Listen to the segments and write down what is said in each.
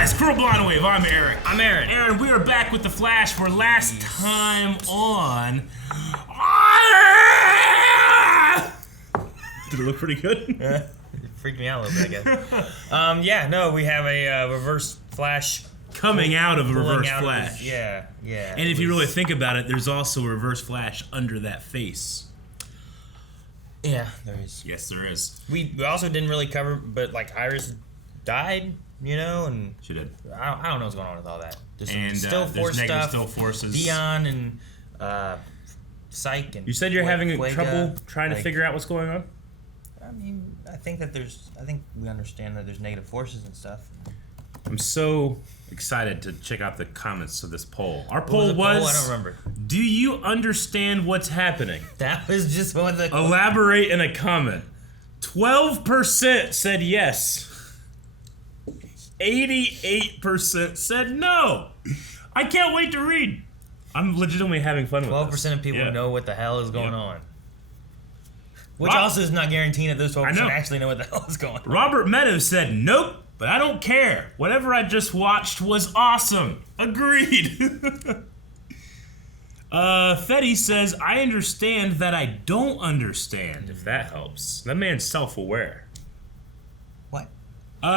guys, Cruel Blind Wave, I'm Eric. I'm Aaron. Aaron, we are back with The Flash for last time on... Did it look pretty good? It freaked me out a little bit, I guess. We have a reverse Flash... Coming out of a reverse Flash. Yeah. And if you really think about it, there's also a reverse Flash under that face. Yeah, there is. Yes, there is. We also didn't really cover, but like Iris died, and she did. I don't know what's going on with all that. There's some And still force there's negative stuff. still forces. Dion and Psych and. You said you're having Fuega, trouble trying to figure out what's going on. I mean, I think we understand that there's negative forces and stuff. I'm so excited to check out the comments of this poll. Our What poll was, I don't remember. Do you understand what's happening? That was just one of the... Elaborate in a comment. 12% said yes. 88% said no. I can't wait to read. I'm legitimately having fun with this. 12% of people know what the hell is going on. Which Rob- also is not guaranteeing that those 12% know. actually know what the hell is going on. Robert Meadows said nope, but I don't care. Whatever I just watched was awesome. Agreed. Fetty says, I understand that I don't understand, if that helps. That man's self-aware. What?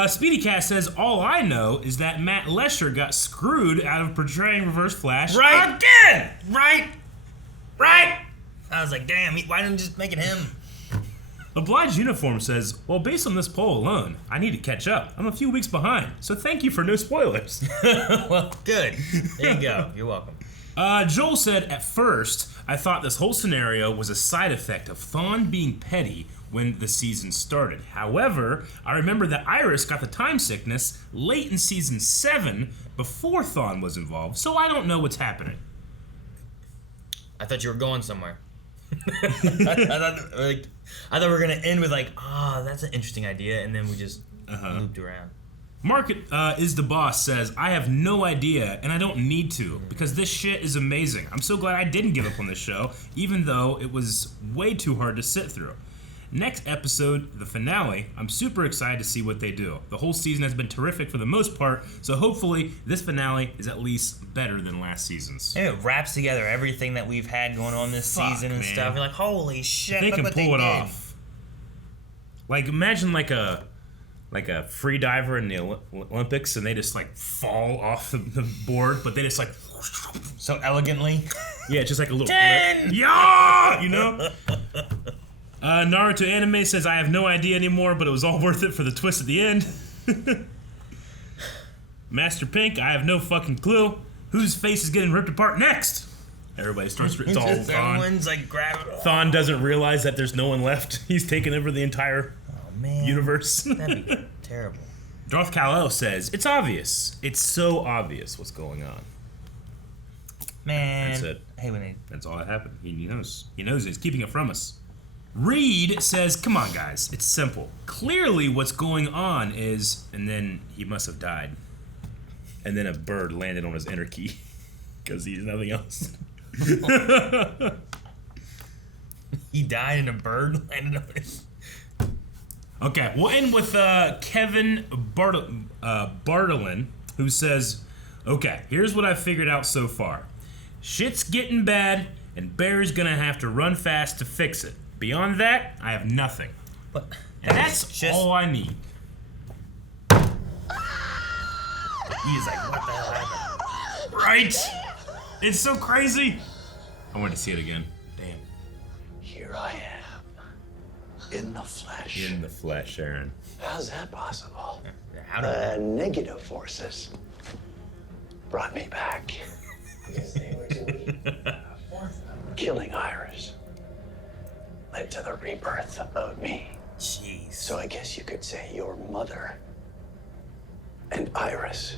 Speedy Cat says, all I know is that Matt Lesher got screwed out of portraying Reverse Flash again! Right! I was like, damn, why didn't you just make it him? Obliged Uniform says, well, based on this poll alone, I need to catch up. I'm a few weeks behind, so thank you for no spoilers. Well, good. There you go. You're welcome. Joel said, at first, I thought this whole scenario was a side effect of Thawne being petty when the season started. However, I remember that Iris got the time sickness late in season 7 before Thawne was involved, so I don't know what's happening. I thought you were going somewhere. I thought we were gonna end with that's an interesting idea, and then we just looped around. Mark is the boss says, I have no idea, and I don't need to, because this shit is amazing. I'm so glad I didn't give up on this show, even though it was way too hard to sit through. Next episode, the finale, I'm super excited to see what they do. The whole season has been terrific for the most part, so hopefully this finale is at least better than last seas's. And it wraps together everything that we've had going on this season and stuff. You're like, holy shit, they can what pull they it did. off. Like, imagine like a free diver in the Olympics, and they just fall off the board, but they just so elegantly. Yeah, it's just like a little 10! flip. Yeah, Naruto Anime says, I have no idea anymore, but it was all worth it for the twist at the end. Master Pink, I have no fucking clue. Whose face is getting ripped apart next? Everybody starts it's all Thawne. Everyone's grabbing. Thawne doesn't realize that there's no one left. He's taken over the entire universe. That'd be terrible. Darth Kal-El says, it's obvious. It's so obvious what's going on. Man. That's it. Hey, when That's all that happened. He knows. He knows it. He's keeping it from us. Reed says, come on, guys. It's simple. Clearly what's going on is... And then he must have died. And then a bird landed on his inner key. Because he's nothing else. He died and a bird landed on his... Okay, we'll end with Kevin Bartolin, who says, okay, here's what I've figured out so far. Shit's getting bad, and Barry's gonna have to run fast to fix it. Beyond that, I have nothing. And that's just all I need. He's like, what the hell happened? Right? It's so crazy. I want to see it again. Damn. Here I am. In the flesh. In the flesh, Aaron. How's that possible? How Negative forces brought me back. Because they were too weak. Killing Iris led to the rebirth of me. Jeez. So I guess you could say your mother and Iris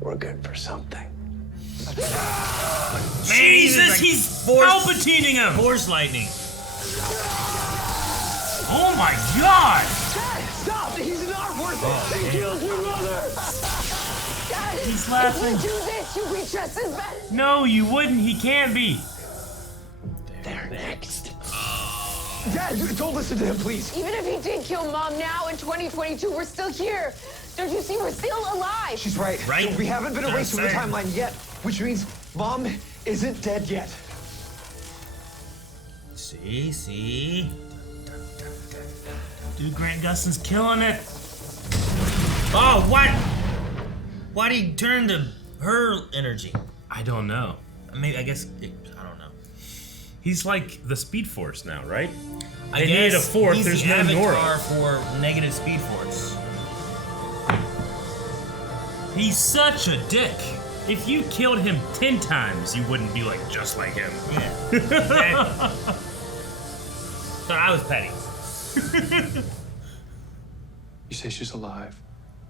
were good for something. Jesus, he's Palpatining him! Force lightning. Oh my god! Stop! He's not worth it! He killed your mother! Guys, He's laughing. if we do this, you'll be just as bad. No, you wouldn't. He can't be. They're next. Dad, don't listen to him, please. Even if he did kill Mom now in 2022, we're still here. Don't you see? We're still alive. She's right. Right? We haven't been erased from the Same. timeline yet, which means Mom isn't dead yet. See? Dude, Grant Gustin's killing it. Oh, what? Why'd he turn to her energy? I don't know. Maybe, I guess, I don't know. He's like the Speed Force now, right? I They needed a guess fourth, he's there's the no avatar Nora. for negative speed force. He's such a dick. If you killed him 10 times, you wouldn't be like just like him. Yeah. Exactly. Thought I was petty. You say she's alive,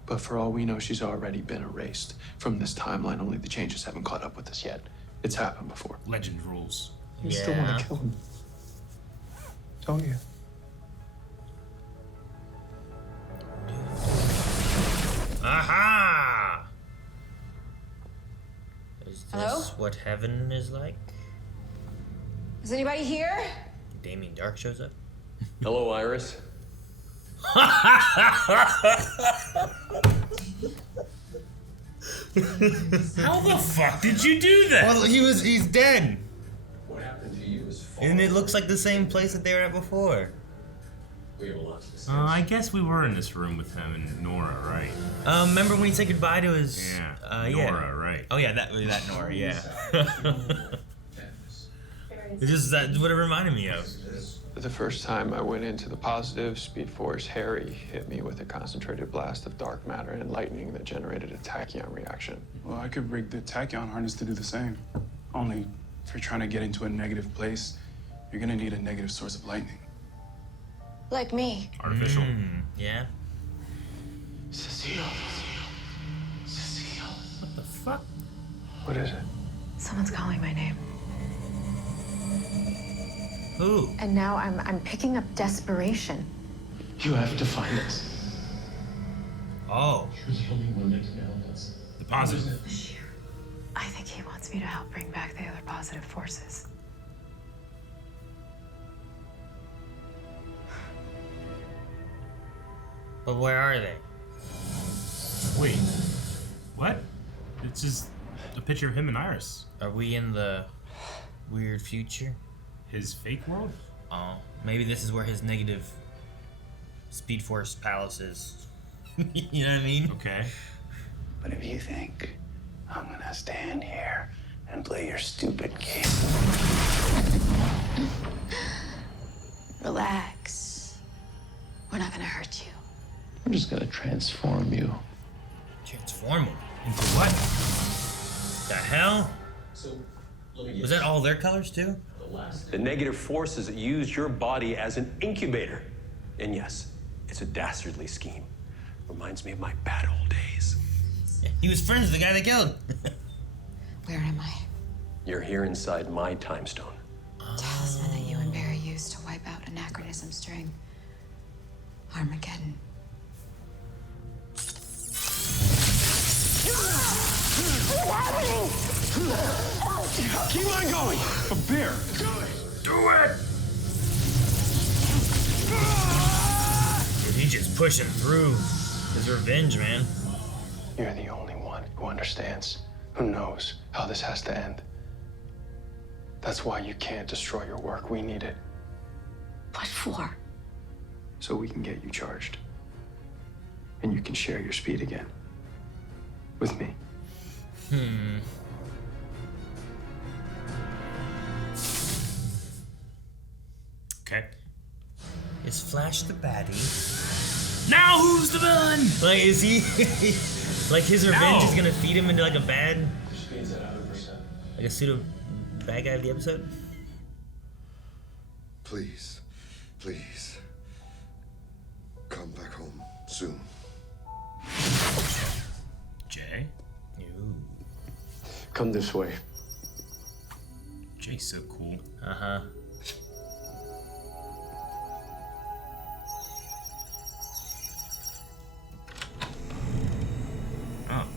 but for all we know, she's already been erased from this timeline. Only the changes haven't caught up with us yet. It's happened before. Legend rules. You still want to kill him, don't you? Aha! Is this Hello? what heaven is like? Is anybody here? Damien Dark shows up? Hello, Iris. How the fuck did you do that? Well, he's dead. What happened to you is And it looks like the same place that they were at before. We have a lot to discuss. I guess we were in this room with him and Nora, right? Remember when he said goodbye to his... Yeah. yeah. Nora, right? Oh yeah, that Nora, yeah. It's just that what it reminded me of. The first time I went into the positive Speed Force, Harry hit me with a concentrated blast of dark matter and lightning that generated a tachyon reaction. Well, I could rig the tachyon harness to do the same. Only if you're trying to get into a negative place, you're gonna need a negative source of lightning. Like me. Artificial. Yeah. Cecile. Cecile. What the fuck? What is it? Someone's calling my name. Who? And now I'm picking up desperation. You have to find us. Oh. The positive. I think he wants me to help bring back the other positive forces. But where are they? Wait. What? It's just a picture of him and Iris. Are we in the weird future? His fake world? Oh, maybe this is where his negative Speed Force palace is. You know what I mean? Okay. But if you think I'm gonna stand here and play your stupid game, Relax. We're not gonna hurt you. I'm just gonna transform you. Transform him. Into what? The hell? So, let me Was that all their colors too? The negative forces use your body as an incubator. And yes, it's a dastardly scheme. Reminds me of my bad old days. He was friends with the guy they killed. Where am I? You're here inside my time stone. Talisman that you and Barry used to wipe out anachronisms during Armageddon. What's happening? Keep on going! A bear! Do it! Dude, he's just pushing through his revenge, man. You're the only one who understands, who knows how this has to end. That's why you can't destroy your work. We need it, What for? so we can get you charged. And you can share your speed again. With me. Okay. Is Flash the baddie? Now who's the villain? Like, is he... like, his revenge No. is gonna feed him into, like, a bad... Like a pseudo bad guy of the episode? Please, please, come back home soon. Jay? Ooh. Come this way. Jay's so cool. Uh-huh. Oh.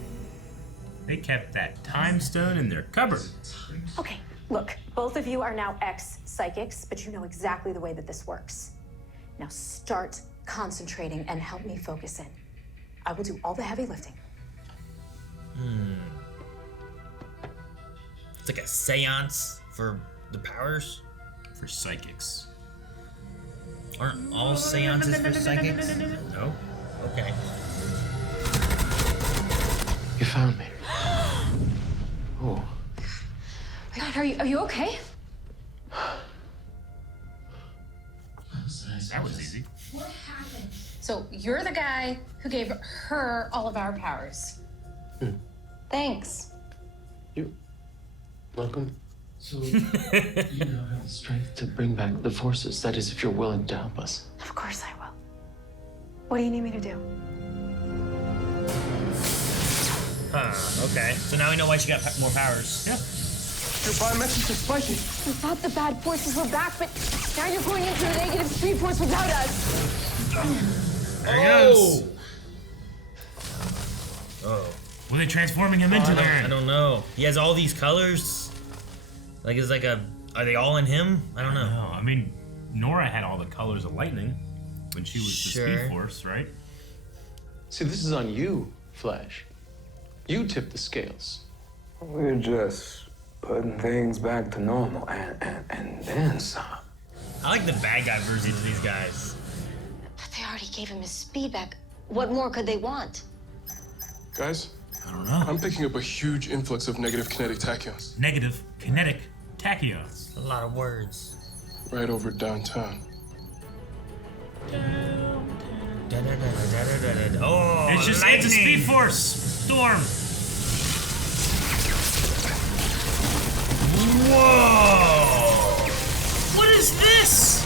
They kept that time stone in their cupboard. Okay, Look, both of you are now ex-psychics, but you know exactly the way that this works. Now start concentrating and help me focus in. I will do all the heavy lifting. It's like a seance for the powers? For psychics. Aren't all seances for psychics? No. Okay. You found me. Oh. God, are you okay? That was easy. What happened? So you're the guy who gave her all of our powers. Thanks. You. Welcome. So, you now have the strength to bring back the forces. That is, if you're willing to help us. Of course I will. What do you need me to do? Okay. So now we know why she got more powers. Yeah. Your biometrics are spiking. We thought the bad forces were back, but now you're going into a negative speed force without us. There he goes. Oh. Were they transforming him into there? I don't know. He has all these colors. Like, it's like a... Are they all in him? I don't know. No, I mean, Nora had all the colors of lightning when she was the Speed Force, right? See, this is on you, Flash. You tipped the scales. We're just putting things back to normal and then some. I like the bad guy versions of these guys. But they already gave him his speed back. What more could they want? Guys? I don't know. I'm picking up a huge influx of negative kinetic tachyons. Negative kinetic tachyons. A lot of words. Right over downtown. Oh, it's just lightning. It's a Speed Force storm. Whoa! What is this?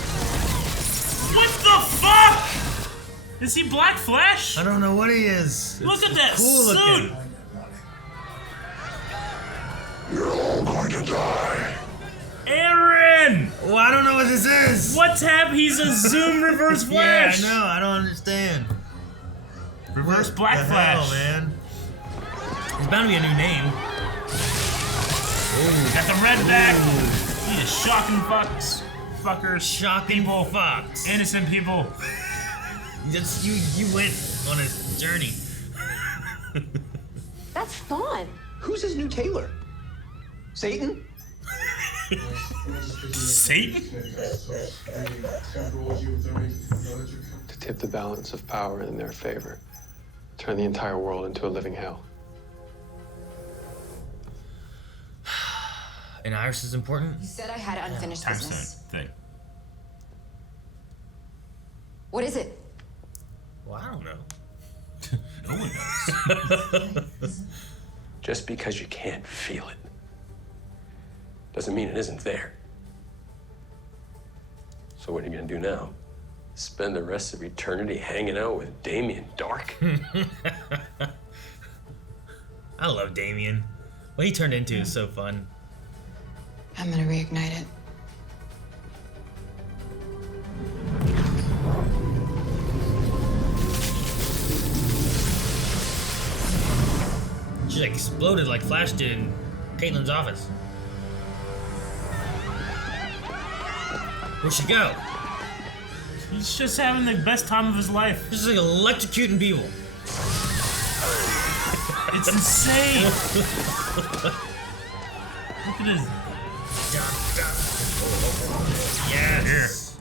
What the fuck? Is he Black Flash? I don't know what he is. Look at that cool suit. Looking. You're all going to die. Aaron! Well, I don't know what this is. What's happening? He's a Zoom Reverse Flash. Yeah, I know. I don't understand. Reverse What Black the Flash. hell, man? There's bound to be a new name. Got the red back. He is shocking fuckers. Shocking people. Fucks. Innocent people. Just you went on a journey. That's fun. Who's his new tailor? Satan? Satan? To tip the balance of power in their favor. Turn the entire world into a living hell. And Iris is important? You said I had unfinished business. Thing. What is it? Well, I don't know. No one knows. Just because you can't feel it doesn't mean it isn't there. So what are you gonna do now? Spend the rest of eternity hanging out with Damien Dark? I love Damien. What he turned into is so fun. I'm gonna reignite it. She like exploded like Flash did in Caitlin's office. Where'd she go? He's just having the best time of his life. Just like electrocuting people. It's insane. Look at his. Yes.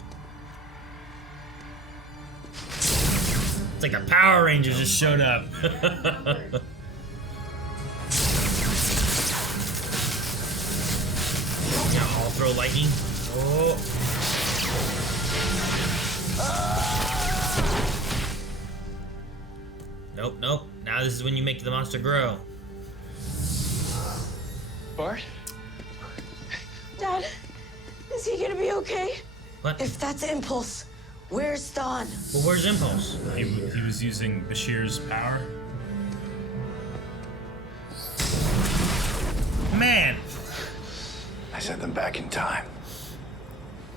It's like the Power Rangers just showed up. I'll throw lightning. Oh. Nope, nope. Now this is when you make the monster grow. Bart? Dad, is he gonna be okay? What? If that's Impulse, where's Dawn? Well, where's Impulse? He was using Bashir's power. Man! I sent them back in time.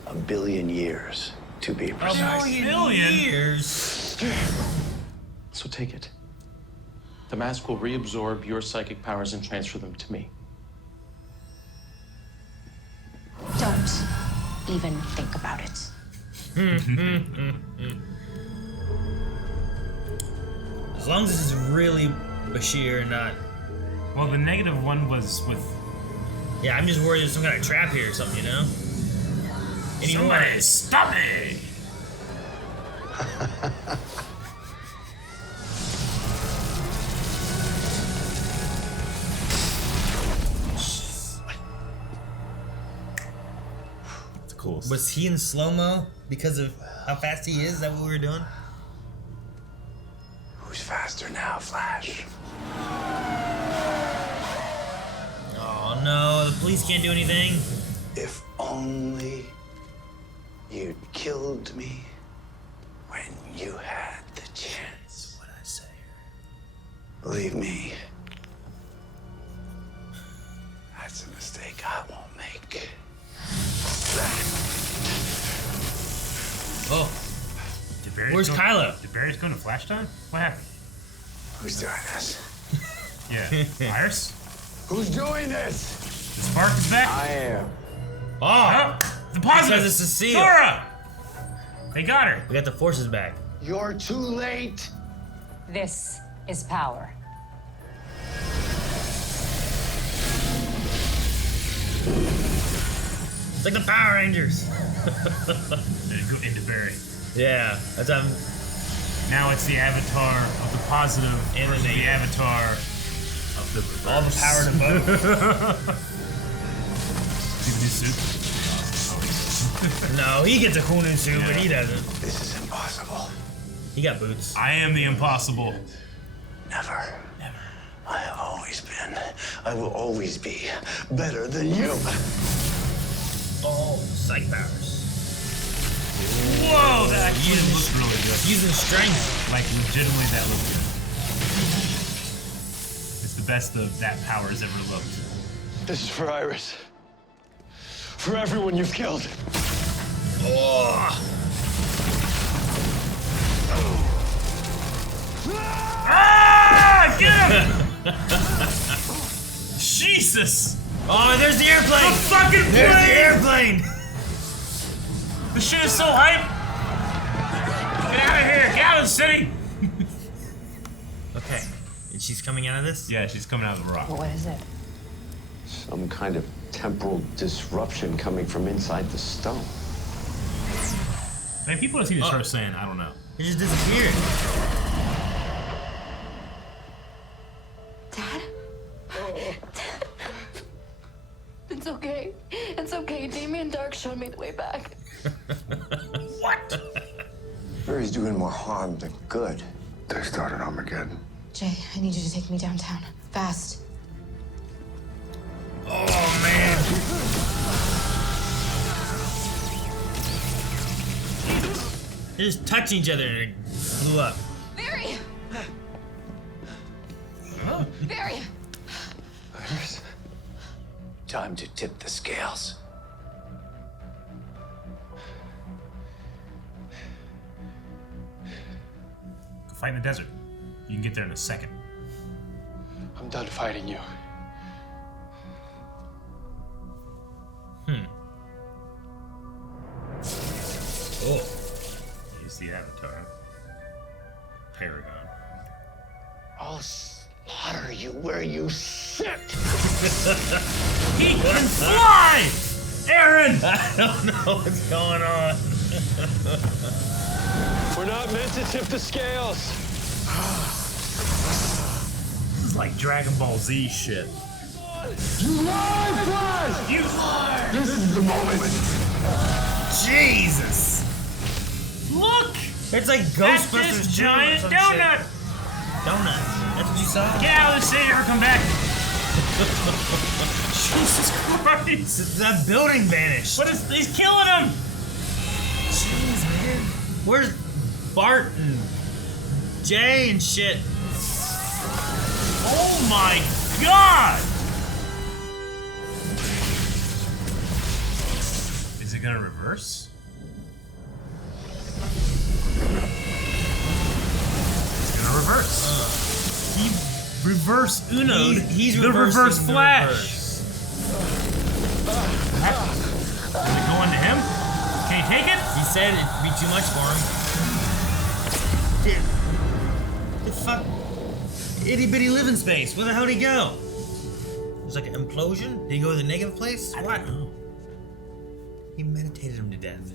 1 billion years, to be precise. Million years? So take it. The mask will reabsorb your psychic powers and transfer them to me. even think about it. As long as this is really Bashir and not. Well, the negative one was with. Yeah, I'm just worried there's some kind of trap here or something, you know? Somebody stop me! It's cool. Was he in slow-mo because of how fast he is? Is that what we were doing? Who's faster now, Flash? Oh no, the police can't do anything. If only you'd killed me when you had the chance. What I say? Believe me, that's a mistake I won't make. Oh. Where's Kylo? Did Barry's going to Flash time? What happened? Who's doing this? Yeah. Iris? Who's doing this? The Spark is back? I am. Oh! The positive! Because it's Cecile. Dora! They got her. We got the forces back. You're too late. This is power. It's like the Power Rangers. Go into Barry. Yeah, that's Now it's the avatar of the positive and versus the avatar of the reverse. all the power to both. See the new suit? No, he gets a cool new suit, but he doesn't. This is impossible. He got boots. I am the impossible. Never. I have always been. I will always be better than you. Oh, psych powers. Whoa, that actually looks really good. Using strength. Like, legitimately, that looks good. It's the best that power has ever looked. This is for Iris. For everyone you've killed. Oh. Ah! Get him! Jesus! Oh, there's the airplane! The fucking plane! There's the airplane! This shit is so hype! Get out of here! Get out of the city! Okay. And she's coming out of this? Yeah, she's coming out of the rock. What is it? Some kind of temporal disruption coming from inside the stone. Man, people have seen this start saying, I don't know. It just disappeared. Dad? It's okay. It's okay. Damien Dark showed me the way back. What? Barry's doing more harm than good. They started Armageddon. Jay, I need you to take me downtown. Fast. Oh, man. They're just touching each other and it blew up. Barry! Barry! Iris? Time to tip the scales. Go fight in the desert. You can get there in a second. I'm done fighting you. Oh. He's the avatar. Paragon. I'll slaughter you where you sit. He can fly! Aaron! I don't know what's going on. We're not meant to tip the scales. This is like Dragon Ball Z shit. You lie, Flash! You lie! This is the moment. Jesus! Look! It's like That's Ghostbusters this 2 or giant some donut! shit. Donut. That's what you saw? Get out of the city or come back! Jesus Christ! That building vanished. What is... He's killing him! Jeez, man. Where's Bart and Jay and shit? Oh my God! Is it gonna reverse? It's gonna reverse. He reverse Uno'd He's the reversing reverse the Flash. reverse. What happened? Is it going to him? take it? He said it'd be too much for him. Dude, the fuck? Itty bitty living space. Where the hell did he go? There's like an implosion? Did he go to the negative place? What? He meditated him to death.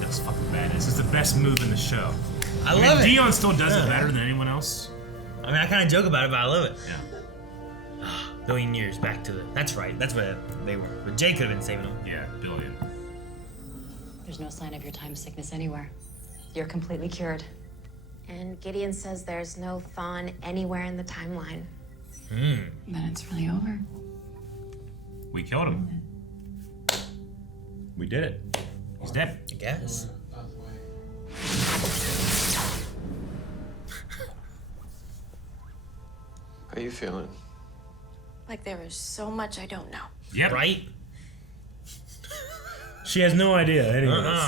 That's fucking bad. This is the best move in the show. I love it. Dion still does it better than anyone else. I mean, I kind of joke about it, but I love it. Yeah. Billion years back to the. That's right. That's where they were. But Jay could have been saving them. Yeah, billion. There's no sign of your time sickness anywhere. You're completely cured. And Gideon says there's no Thawne anywhere in the timeline. Then it's really over. We killed him. We did it. He's dead. I guess. How you feeling? Like there is so much I don't know. Yep. Right? She has no idea. Anyways.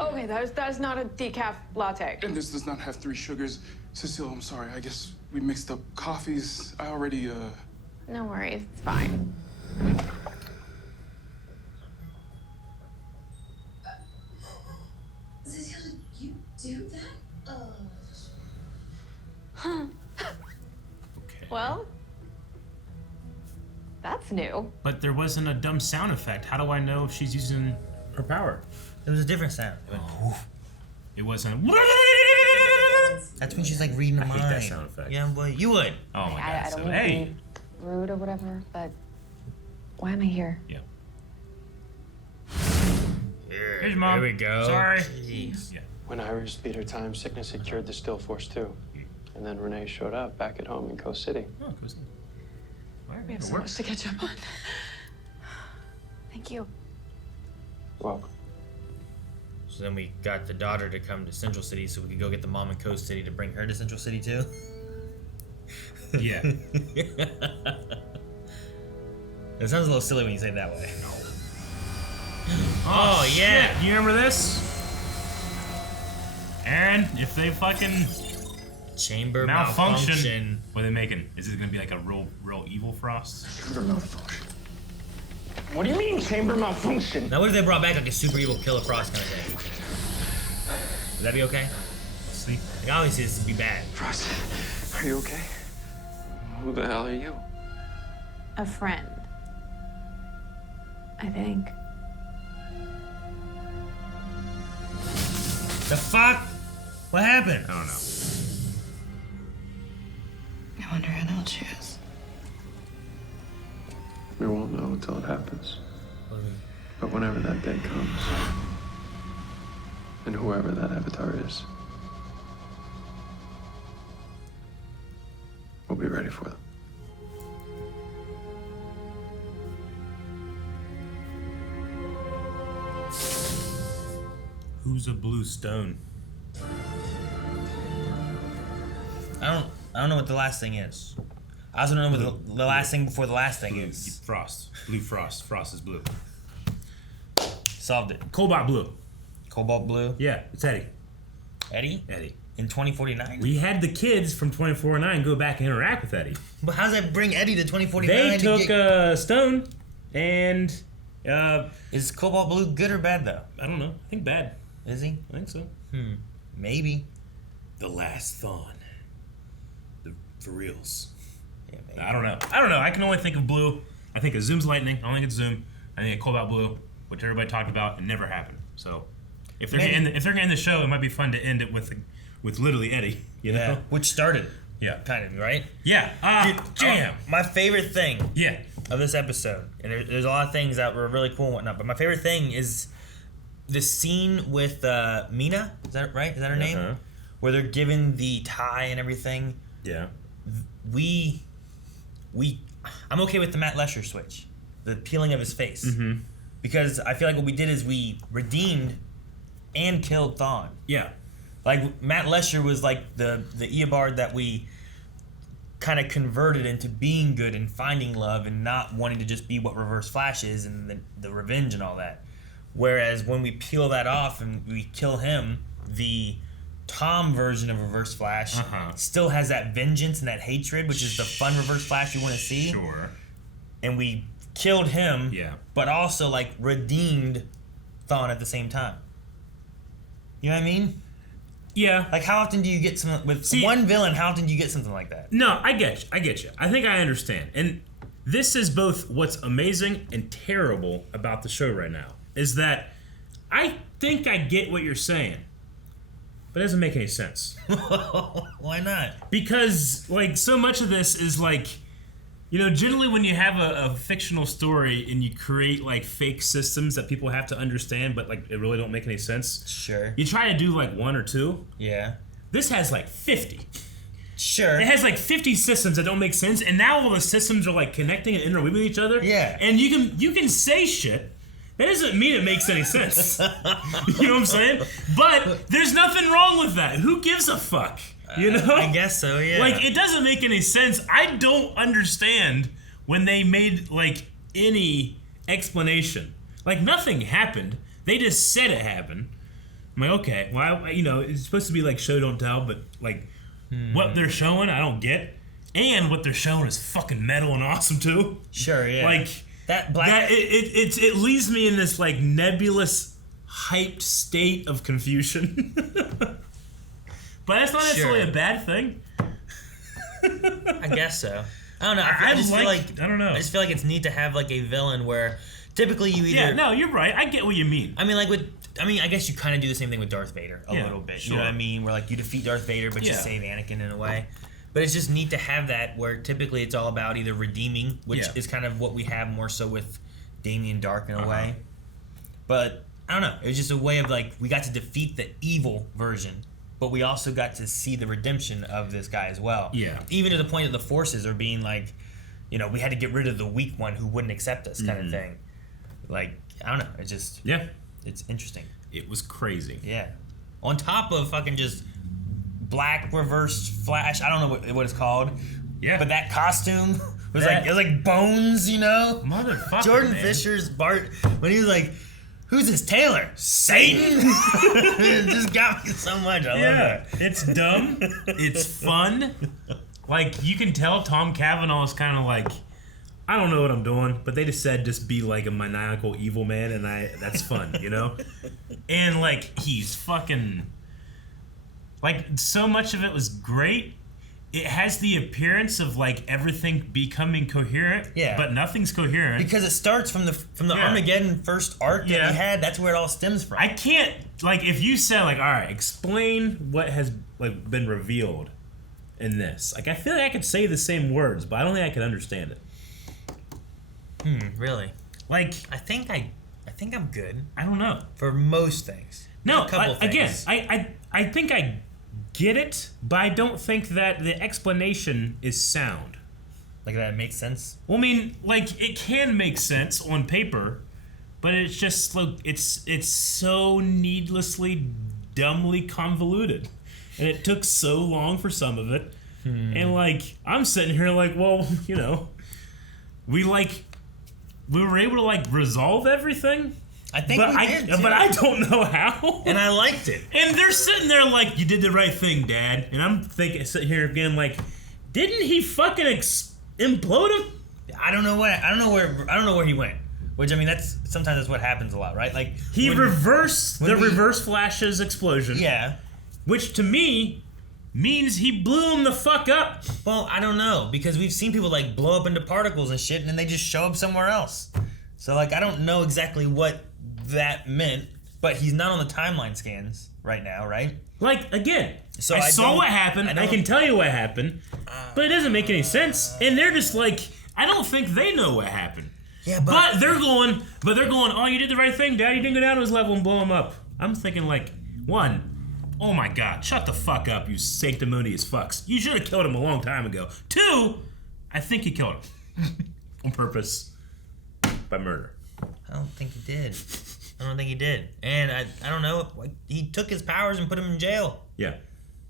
Okay, that's not a decaf latte. And this does not have 3 sugars. Cecile, I'm sorry. I guess we mixed up coffees. I already, No worries, it's fine. Cecile, did you do that? Huh. Okay. Well, that's new. But there wasn't a dumb sound effect. How do I know if she's using her power? There was a different sound. It went, It wasn't. that's when she's like reading the I mind. hate that sound effect. Yeah, boy, you would. Oh my god. I So, don't mean hey. to be rude or whatever, but why am I here? Yeah. Here's Mom. There we go. Sorry. Jeez. Yeah. When Iris beat her time, sickness had cured the still force too. And then Renee showed up back at home in Coast City. Oh, Coast City. We have so much to catch up on. Thank you. Welcome. So then we got the daughter to come to Central City so we could go get the mom in Coast City to bring her to Central City too. Yeah. It sounds a little silly when you say it that way. No. Oh, yeah. Shit. You remember this? Aaron, if they fucking Chamber malfunction, what are they making? Is it gonna be like a real evil Frost? Chamber malfunction. What do you mean, chamber malfunction? Now, what if they brought back like a super evil Killer Frost kind of thing? Would that be okay? See? Like, obviously, this would be bad. Frost, are you okay? Who the hell are you? A friend. I think. The fuck? What happened? I don't know. I wonder who they'll choose. We won't know until it happens. But whenever that day comes, and whoever that avatar is, we'll be ready for them. Who's a blue stone? I don't know what the last thing is. I also don't know what the last thing before the last thing Blue. is. Frost. Blue Frost. Frost is blue. Solved it. Cobalt blue. Cobalt blue. Yeah, it's Eddie. Eddie? Eddie. In 2049? We had the kids from 2049 go back and interact with Eddie. But how does that bring Eddie to 2049? They to took get... stone and Is Cobalt blue good or bad though? I don't know. I think bad. Is he? I think so. Maybe. The last Thawne. For reals. Yeah, maybe. I don't know. I can only think of blue. I think of Zoom's lightning. I don't think it's Zoom. I think of Cobalt blue, which everybody talked about and never happened. So if they're gonna end the show, it might be fun to end it with literally Eddie. You know? Which started. Yeah. Kind of, right? Yeah. Jam. My favorite thing. Yeah. Of this episode, and there's a lot of things that were really cool and whatnot, but my favorite thing is the scene with Mina. Is that right? Is that her name? Where they're given the tie and everything. Yeah. I'm okay with the Matt Lesher switch, the peeling of his face, because I feel like what we did is we redeemed and killed Thawne. Yeah. Like Matt Lesher was like the Eobard that we kind of converted into being good and finding love and not wanting to just be what Reverse Flash is and the revenge and all that. Whereas when we peel that off and we kill him, the Tom version of Reverse Flash still has that vengeance and that hatred, which is the fun Reverse Flash you want to see. Sure. and we killed him. Yeah. But also like redeemed Thawne at the same time. You know what I mean? Yeah. Like, how often do you get something with one villain? How often do you get something like that? No, I get you. I think I understand. And this is both what's amazing and terrible about the show right now. Is that I think I get what you're saying, but it doesn't make any sense. Why not? Because, like, so much of this is like, you know, generally when you have a fictional story and you create like fake systems that people have to understand, but like it really don't make any sense. Sure. You try to do like one or two. Yeah. This has like 50. Sure. It has like 50 systems that don't make sense, and now all the systems are like connecting and interweaving each other. Yeah. And you can say shit. That doesn't mean it makes any sense. You know what I'm saying? But there's nothing wrong with that. Who gives a fuck? You know? I guess so, yeah. Like, it doesn't make any sense. I don't understand when they made, like, any explanation. Like, nothing happened. They just said it happened. I'm like, okay, well, you know, it's supposed to be like show, don't tell, but, like, what they're showing, I don't get. And what they're showing is fucking metal and awesome, too. Sure, yeah. Like, it leaves me in this, like, nebulous, hyped state of confusion. But that's not necessarily a bad thing. I guess so. I don't know. I just feel like I don't know. I just feel like it's neat to have like a villain where typically you either. Yeah, no, you're right. I get what you mean. I mean, like I guess you kind of do the same thing with Darth Vader a little bit. Sure. You know what I mean? Where like you defeat Darth Vader, but you save Anakin in a way. But it's just neat to have that where typically it's all about either redeeming, which is kind of what we have more so with Damien Dark in a way. But I don't know. It was just a way of like we got to defeat the evil version. But we also got to see the redemption of this guy as well. Yeah. Even to the point of the forces are being like, you know, we had to get rid of the weak one who wouldn't accept us kind of thing. Like, I don't know. It's just... Yeah. It's interesting. It was crazy. Yeah. On top of fucking just black reverse flash. I don't know what it's called. Yeah. But that costume was it was like bones, you know? Motherfucker, Jordan man. Fisher's Bart, when he was like... Who's this Taylor? Satan? It just got me so much. I love that. It's dumb. It's fun. Like, you can tell Tom Cavanaugh is kind of like, I don't know what I'm doing, but they just said just be like a maniacal evil man, and that's fun, you know? And, like, he's fucking... Like, so much of it was great. It has the appearance of like everything becoming coherent, but nothing's coherent because it starts from the Armageddon first arc that we had. That's where it all stems from. I can't like if you said like, all right, explain what has like been revealed in this. Like I feel like I could say the same words, but I don't think I could understand it. Really? Like I think I'm good. I don't know for most things. No, a couple things. Again, I think I get it, but I don't think that the explanation is sound. Like that makes sense? Well, I mean, like it can make sense on paper, but it's just like it's so needlessly dumbly convoluted. And it took so long for some of it. And like I'm sitting here like, well, you know, we were able to like resolve everything. I think we did too. But I don't know how. And I liked it. And they're sitting there like, you did the right thing, Dad. And I'm sitting here again like, didn't he fucking implode him? I don't know where he went. Which I mean, sometimes that's what happens a lot, right? Like he reversed the reverse Flash's explosion. Yeah. Which to me means he blew him the fuck up. Well, I don't know because we've seen people like blow up into particles and shit, and then they just show up somewhere else. So like, I don't know exactly what that meant, but he's not on the timeline scans right now, right? Like, again, so I saw what happened, I can tell you what happened, but it doesn't make any sense. And they're just like, I don't think they know what happened. Yeah, but they're going, oh, you did the right thing, Dad. You didn't go down to his level and blow him up. I'm thinking like, one, oh my God, shut the fuck up, you sanctimonious fucks. You should have killed him a long time ago. Two, I think you killed him on purpose. By murder. I don't think he did. And I don't know. He took his powers and put him in jail. Yeah.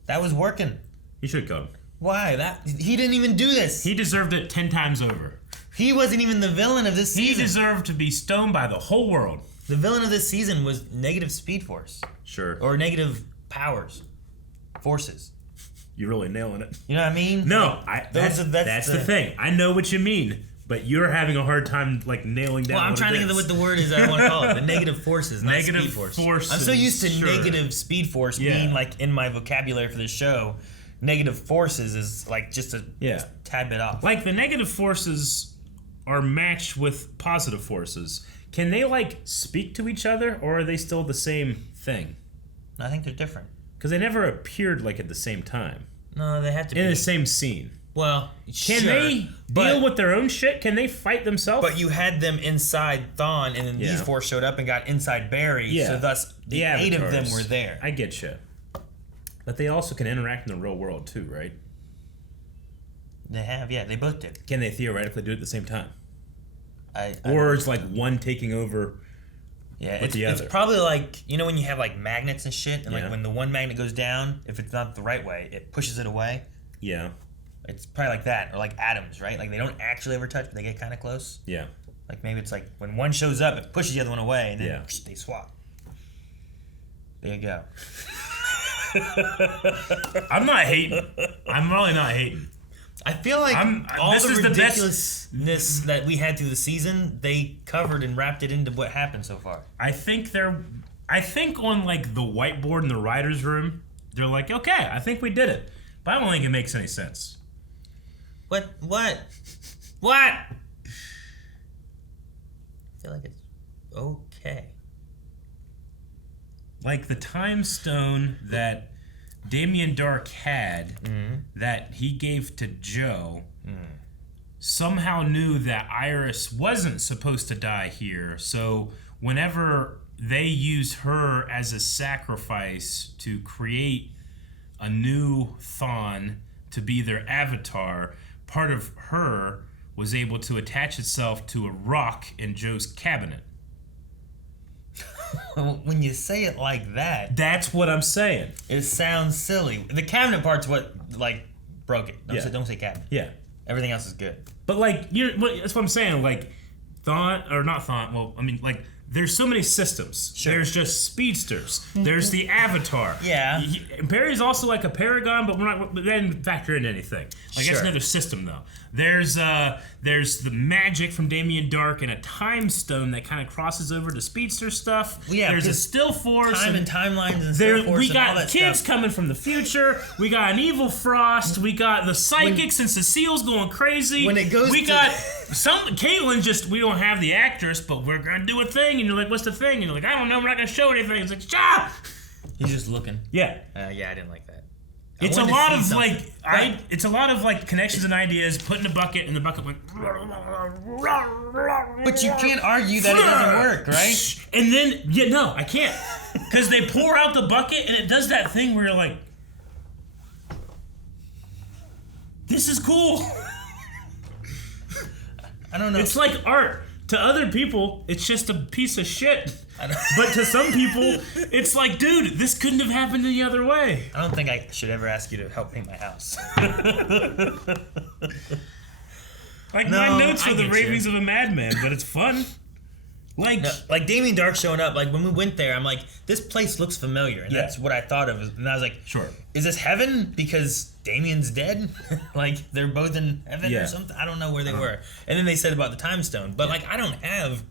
That was working. He should have killed him. Why? He didn't even do this. He deserved it 10 times over. He wasn't even the villain of this season. He deserved to be stoned by the whole world. The villain of this season was negative speed force. Sure. Or negative powers. Forces. You're really nailing it. You know what I mean? No, that's the thing. I know what you mean. but you're having a hard time like nailing down. Well, I'm trying to think of what the word is I want to call it. The negative forces, not negative speed force. forces. I'm so used to sure. negative speed force being like in my vocabulary for this show. Negative forces is like just a tad bit off. Like the negative forces are matched with positive forces. Can they like speak to each other, or are they still the same thing? I think they're different. Because they never appeared like at the same time. No, they have to in be the same scene. Well, can they deal with their own shit? Can they fight themselves? But you had them inside Thawne, and then these four showed up and got inside Barry. Yeah. So thus, the 8 of them were there. I get you. But they also can interact in the real world too, right? They have, yeah. They both did. Can they theoretically do it at the same time? Or it's like one taking over. Yeah, with the other. It's probably like, you know when you have like magnets and shit, and like when the one magnet goes down, if it's not the right way, it pushes it away. Yeah. It's probably like that, or like atoms, right? Like they don't actually ever touch, but they get kind of close. Yeah. Like maybe it's like when one shows up, it pushes the other one away, and then they swap. There you go. I'm not hating. I'm really not hating. I feel like all the ridiculousness that we had through the season, they covered and wrapped it into what happened so far. I think on like the whiteboard in the writer's room, they're like, okay, I think we did it. But I don't think it makes any sense. What? I feel like it's okay. Like the time stone that Damien Dark had that he gave to Joe somehow knew that Iris wasn't supposed to die here. So whenever they used her as a sacrifice to create a new Thawne to be their avatar, part of her was able to attach itself to a rock in Joe's cabinet. When you say it like that, that's what I'm saying. It sounds silly. The cabinet part's what like broke it. Don't say cabinet. Yeah. Everything else is good. But like that's what I'm saying. Like Thawne or not Thawne. Well, I mean like there's so many systems. Sure. There's just speedsters. There's the Avatar. Yeah. Barry's also like a paragon, but we didn't factor in anything. Like that's another system though. There's the magic from Damien Dark and a time stone that kind of crosses over to speedster stuff. Well, yeah, there's a still force and timelines and still force. We got and all that kids stuff. coming from the future. We got an evil Frost. We got the psychics and Cecile's going crazy. When it goes, we got some Caitlin. Just we don't have the actress, but we're gonna do a thing. And you're like, what's the thing? And you're like, I don't know. We're not gonna show anything. It's like, shut. He's just looking. Yeah. Yeah, I didn't like that. It's a lot of it's a lot of like connections and ideas put in a bucket, and the bucket went. But you can't argue that it doesn't work, right? And then no, I can't, because they pour out the bucket and it does that thing where you're like, this is cool. I don't know. It's like art. To other people, it's just a piece of shit. But to some people, it's like, dude, this couldn't have happened any other way. I don't think I should ever ask you to help paint my house. Like my notes are the ravings of a madman, but it's fun. Like Damien Dark showing up, like when we went there, I'm like, this place looks familiar, and that's what I thought of. And I was like, sure, is this heaven because Damien's dead? Like they're both in heaven or something? I don't know where they were. And then they said about the time stone, but like I don't have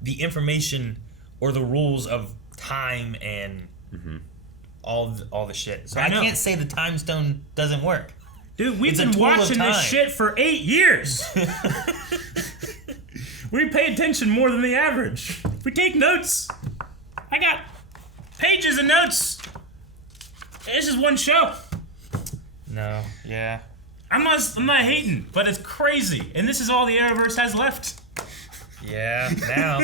the information or the rules of time and all the shit. So I can't say the time stone doesn't work. Dude, we've been watching this shit for 8 years. We pay attention more than the average. We take notes. I got pages of notes. This is one show. No, yeah. I'm not hating, but it's crazy. And this is all the Arrowverse has left. Yeah, now.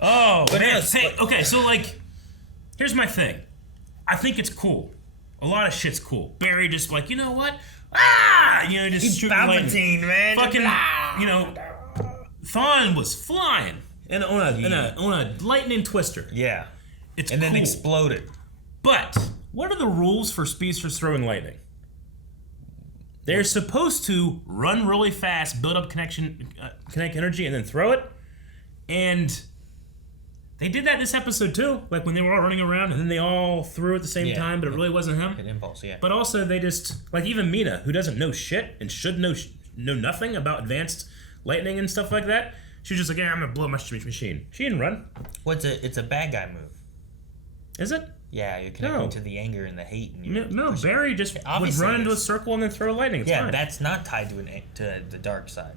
Oh, but man. Hey, okay, so like, here's my thing. I think it's cool. A lot of shit's cool. Barry just like, you know what? Just he's shooting Palpatine, man. Fucking, Thawne was flying on a lightning twister. Yeah. It's and then cool. Exploded. But what are the rules for speedsters throwing lightning? They're supposed to run really fast, build up kinetic energy, and then throw it. And they did that this episode too. Like when they were all running around, and then they all threw at the same time, but it really wasn't him. An impulse, yeah. But also they just like even Mina, who doesn't know shit and should know know nothing about advanced lightning and stuff like that. She was just like, yeah, I'm gonna blow my machine. She didn't run. It's a bad guy move. Is it? Yeah, you're connecting to the anger and the hate. And No, Barry just would run into a circle and then throw lightning. It's fine. That's not tied to the dark side.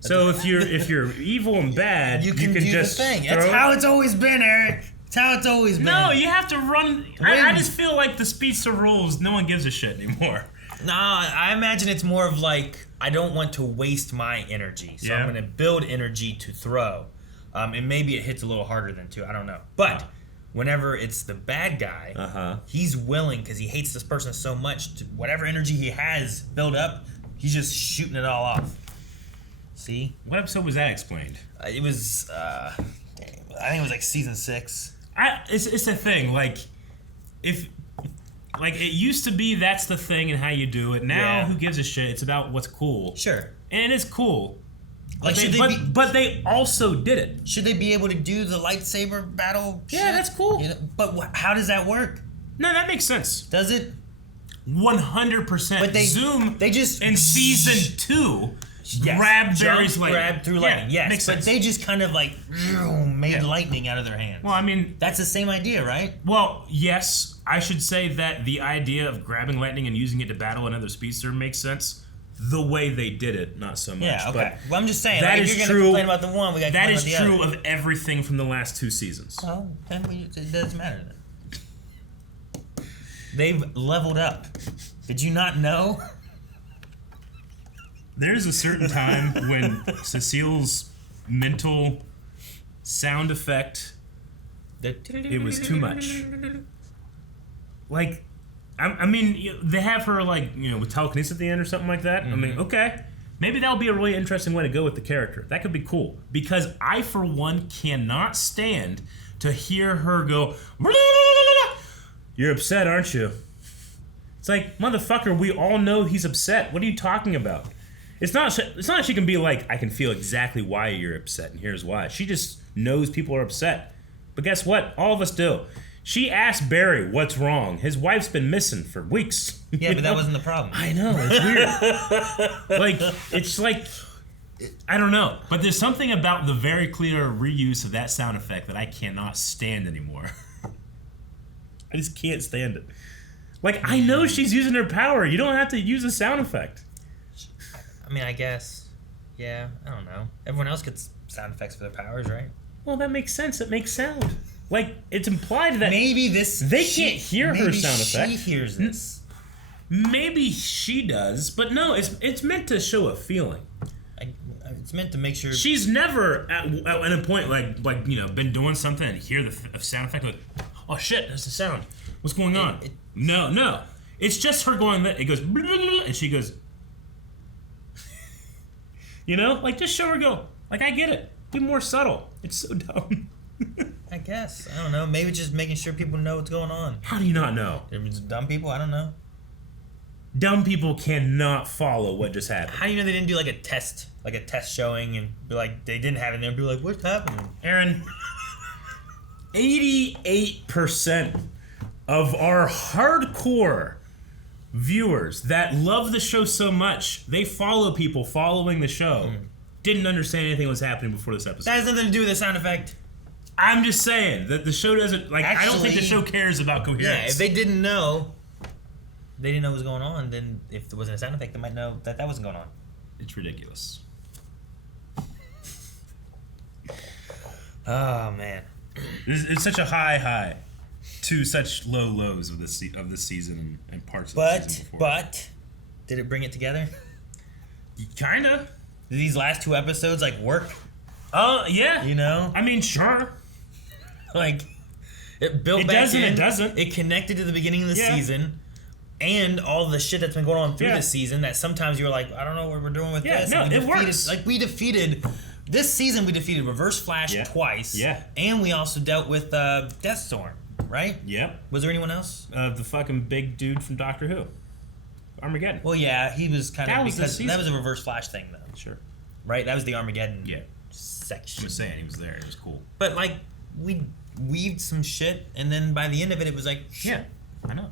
So if you're evil and bad, you can do just the thing. throw That's how it's always been, Eric. It's how it's always been. No, you have to run. I just feel like the speedster rules, no one gives a shit anymore. Nah, I imagine it's more of like, I don't want to waste my energy, so I'm going to build energy to throw. And maybe it hits a little harder than 2. I don't know. But whenever it's the bad guy, he's willing, because he hates this person so much, to whatever energy he has built up, he's just shooting it all off. See? What episode was that explained? It was, I think it was like season 6. It's a thing. Like, if... Like, it used to be that's the thing and how you do it. Now, who gives a shit? It's about what's cool. Sure. And it is cool. Like, but they also did it. Should they be able to do the lightsaber battle? Yeah, that's cool. You know, but how does that work? No, that makes sense. Does it? 100%. But they just in season 2 grabbed Barry's lightning. Grabbed through lightning. Yes, makes but sense. they just kind of like made lightning out of their hands. Well, I mean, that's the same idea, right? Well, yes. I should say that the idea of grabbing lightning and using it to battle another speedster makes sense. The way they did it, not so much. Yeah, okay. Well, I'm just saying, that like, is if you're going to complain about the one, we got to complain about the other. That is true of everything from the last 2 seasons. Oh, then it doesn't matter then. They've leveled up. Did you not know? There's a certain time when Cecile's mental sound effect, it was too much. Like, I mean, they have her, like, you know, with telekinesis at the end or something like that. I mean, okay. Maybe that'll be a really interesting way to go with the character. That could be cool. Because I, for one, cannot stand to hear her go, you're upset, aren't you? It's like, motherfucker, we all know he's upset. What are you talking about? It's not like she can be like, I can feel exactly why you're upset, and here's why. She just knows people are upset. But guess what? All of us do. She asked Barry what's wrong. His wife's been missing for weeks. Yeah, but that wasn't the problem. I know, it's weird. It's like, I don't know. But there's something about the very clear reuse of that sound effect that I cannot stand anymore. I just can't stand it. Like, I know she's using her power. You don't have to use a sound effect. I mean, I guess. Yeah, I don't know. Everyone else gets sound effects for their powers, right? Well, that makes sense. It makes sound. Like, it's implied that maybe they can't hear her sound effect. She hears this. Maybe she does, but no, it's meant to show a feeling. It's meant to make sure she's never at a point like you know, been doing something and hear the sound effect like, oh shit, that's the sound. What's going on? No, it's just her going. It goes and she goes. You know, like, just show her go. Like, I get it. Be more subtle. It's so dumb. I guess. I don't know. Maybe just making sure people know what's going on. How do you not know? There's dumb people? I don't know. Dumb people cannot follow what just happened. How do you know they didn't do like a test showing and be like, they didn't have it and be like, what's happening? Aaron, 88% of our hardcore viewers that love the show so much, they follow people following the show, didn't understand anything was happening before this episode. That has nothing to do with the sound effect. I'm just saying that the show doesn't, like, actually, I don't think the show cares about coherence. Yeah, if they didn't know what was going on, then if there wasn't a sound effect, they might know that wasn't going on. It's ridiculous. Oh, man. It's such a high to such low lows of this season and parts of the season before. But, did it bring it together? Kinda. Did these last 2 episodes, like, work? Yeah. You know? I mean, sure. Like, it built back in. It doesn't. It connected to the beginning of the season. And all the shit that's been going on through the season that sometimes you're like, I don't know what we're doing with this. No, it works. Like, this season we defeated Reverse Flash twice. Yeah. And we also dealt with Deathstorm, right? Yep. Was there anyone else? The fucking big dude from Doctor Who. Armageddon. Well, yeah, he was kind of, because that was a Reverse Flash thing, though. Sure. Right? That was the Armageddon I'm section. just saying, he was there. It was cool. But, like, we weaved some shit, and then by the end of it, it was like, yeah, I know.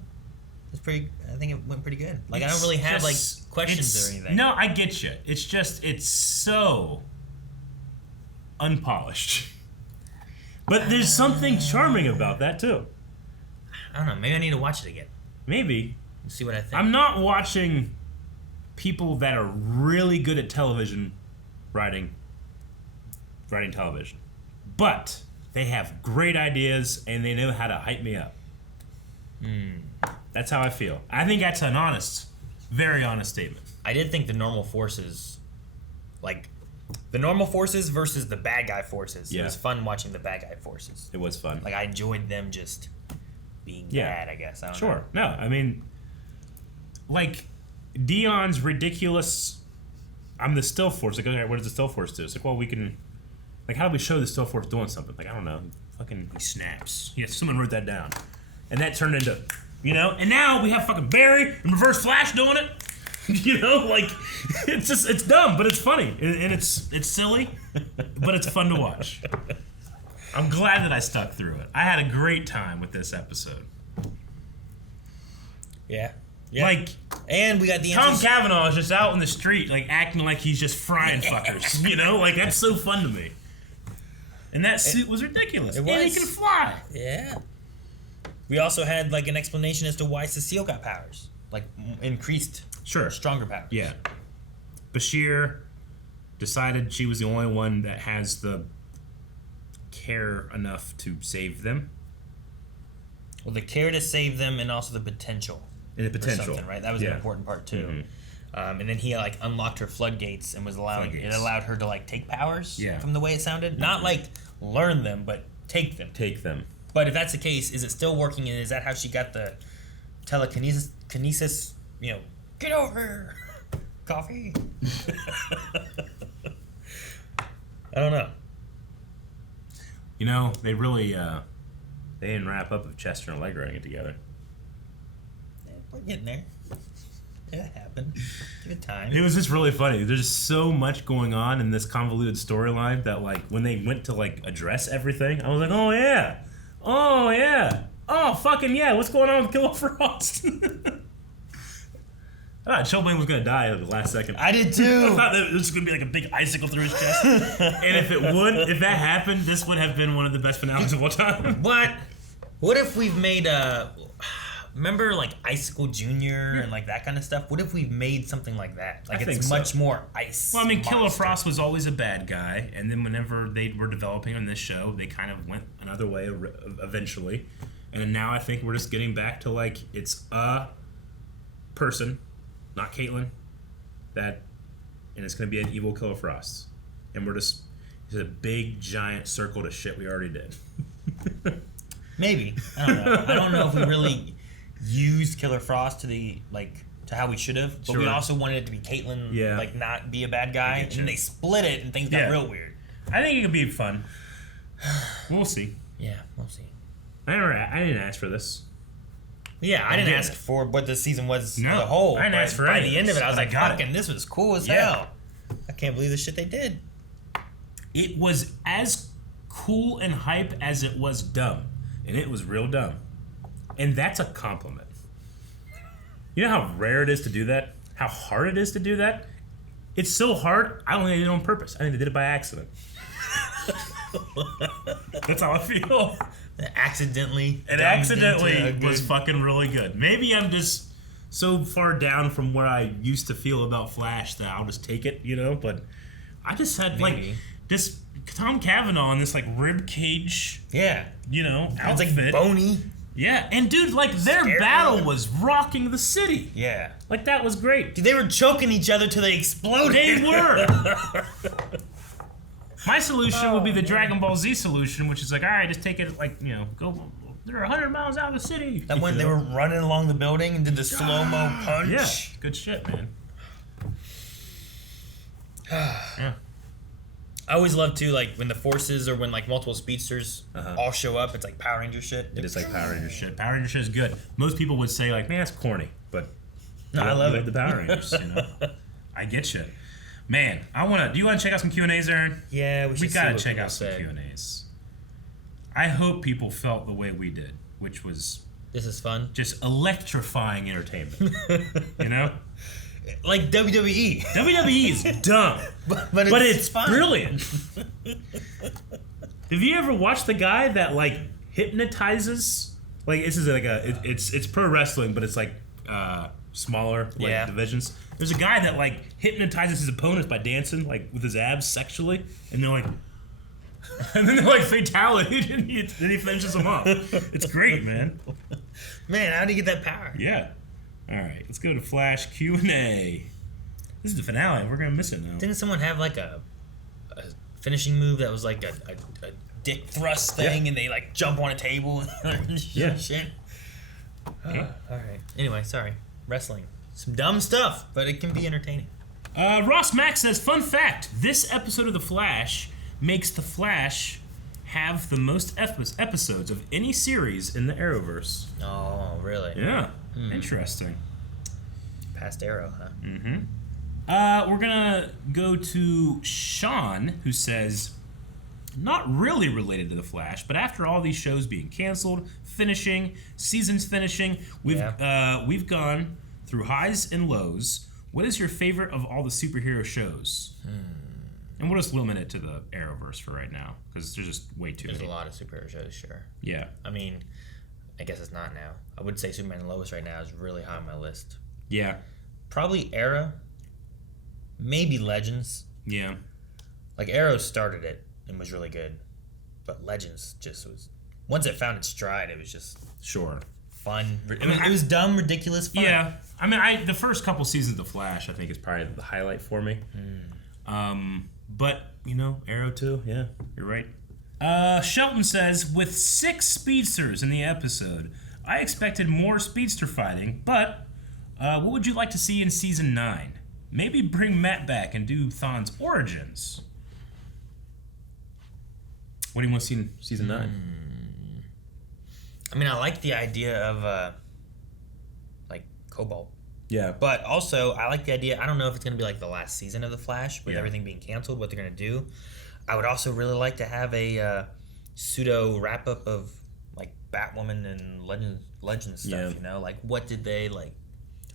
It's pretty. I think it went pretty good. Like I don't really have like questions or anything. No, I get you. It's just it's so unpolished. But there's something charming about that too. I don't know. Maybe I need to watch it again. Maybe. See what I think. I'm not watching people that are really good at television writing television. But they have great ideas and they know how to hype me up. That's how I feel. I think that's an honest, very honest statement. I did think the normal forces, like the normal forces versus the bad guy forces. Yeah. It was fun watching the bad guy forces. It was fun. Like I enjoyed them just being bad, I guess. I don't know. No, I mean, like Dion's ridiculous. I'm the still force. Like, okay, what does the still force do? It's like, well, we can. Like, how do we show the still force doing something? Like, I don't know. Fucking he snaps. Yeah, someone wrote that down, and that turned into, and now we have fucking Barry and Reverse Flash doing it. Like it's dumb, but it's funny and it's silly, but it's fun to watch. I'm glad that I stuck through it. I had a great time with this episode. Yeah. Like, and we got the Tom Cavanaugh is just out in the street, like acting like he's just frying fuckers. Like that's so fun to me. And that suit was ridiculous. It was. And he can fly. Yeah. We also had like an explanation as to why Cecile got powers, like increased, stronger powers. Yeah. Bashir decided she was the only one that has the care enough to save them. Well, the care to save them, and also the potential. And the potential, something, right? That was an important part too. Mm-hmm. And then he like unlocked her floodgates and was allowing it allowed her to like take powers. Yeah. From the way it sounded, not like learn them, but take them. Take them. But if that's the case, is it still working? And is that how she got the telekinesis? Get over here. Coffee. I don't know. They really they didn't wrap up with Chester and Allegra getting it together. We're getting there. It happened. Good time. It was just really funny. There's so much going on in this convoluted storyline that, like, when they went to, like, address everything, I was like, oh, yeah. Oh, yeah. Oh, fucking yeah. What's going on with Killer Frost? I thought Chilblain was going to die at the last second. I did, too. I thought that it was going to be like a big icicle through his chest. And if that happened, this would have been one of the best finales of all time. What if we've made remember like Icicle Jr. and like that kind of stuff? What if we've made something like that? Like it's much more ice. Well, I mean, Killer Frost was always a bad guy, and then whenever they were developing on this show, they kind of went another way eventually. And then now I think we're just getting back to like it's a person, not Caitlyn, and it's going to be an evil Killer Frost. And it's a big giant circle to shit we already did. Maybe. I don't know. I don't know if we really used Killer Frost to how we should have, but we also wanted it to be Caitlyn, like not be a bad guy, and they split it and things got real weird. I think it could be fun. We'll see. Yeah, we'll see. I didn't ask for this. Yeah, I didn't ask for what the season was as a whole. I didn't ask for by any the end of it, I was like, fucking, it. this was cool as hell. I can't believe the shit they did. It was as cool and hype as it was dumb. And it was real dumb. And that's a compliment. You know how rare it is to do that? How hard it is to do that? It's so hard, I don't think they did it on purpose. I think they did it by accident. That's how I feel. It accidentally was fucking really good. Maybe I'm just so far down from where I used to feel about Flash that I'll just take it, but I just had like this Tom Cavanaugh in this like rib cage outfit. It's like bony. Yeah, and dude, like their battle was rocking the city. Yeah. Like that was great. Dude, they were choking each other till they exploded. They were. My solution would be the Dragon Ball Z solution, which is like, all right, just take it, like, go. They're 100 miles out of the city. That when they were running along the building and did the slow-mo punch. Yeah, good shit, man. Yeah. I always love too, like when the forces or when like multiple speedsters all show up. It's like Power Ranger shit. It is like Power Ranger shit. Power Ranger shit is good. Most people would say like, man, that's corny, but no, I love it. The Power Rangers, I get you. Man, do you want to check out some Q&As, Aaron? Yeah, we gotta check out some Q&As. I hope people felt the way we did, which was This is fun. Just electrifying entertainment. You know? Like WWE. WWE is dumb. but it's fun. Brilliant. Have you ever watched the guy that, like, hypnotizes? Like, this is like it's pro wrestling, but it's like smaller divisions. There's a guy that, like, hypnotizes his opponents by dancing, like, with his abs sexually, and they're like, and then they're like fatality, and then he finishes them off. It's great, man. Man, how do you get that power? Yeah. All right, let's go to Flash Q&A. This is the finale. We're gonna miss it now. Didn't someone have like a finishing move that was like a dick thrust thing, and they like jump on a table and shit? All right. Anyway, sorry. Wrestling. Some dumb stuff, but it can be entertaining. Ross Mack says, fun fact, this episode of The Flash makes The Flash have the most episodes of any series in the Arrowverse. Oh, really? Yeah. Interesting. Past Arrow, huh? Mm-hmm. We're gonna go to Sean, who says, not really related to The Flash, but after all these shows being canceled, seasons finishing, we've gone through highs and lows. What is your favorite of all the superhero shows? And we'll just limit it to the Arrowverse for right now, because there's just way too many. There's a lot of superhero shows, sure. Yeah. I mean, I guess it's not now. I would say Superman and Lois right now is really high on my list. Yeah. Probably Arrow. Maybe Legends. Yeah. Like, Arrow started it and was really good. But Legends just was... Once it found its stride, it was just... Sure. Fun. It was dumb, ridiculous fun. Yeah. I mean, the first couple seasons of The Flash, I think, is probably the highlight for me. But, you know, Arrow too. Yeah, you're right. Shelton says, with 6 speedsters in the episode, I expected more speedster fighting, but what would you like to see in season 9? Maybe bring Matt back and do Thawne's origins. What do you want to see in season 9? I mean, I like the idea of, like, Cobalt. Yeah. But also, I like the idea, I don't know if it's going to be like the last season of The Flash, with everything being canceled, what they're going to do. I would also really like to have a pseudo wrap-up of, like, Batwoman and Legends stuff, you know? Like, what did they, like...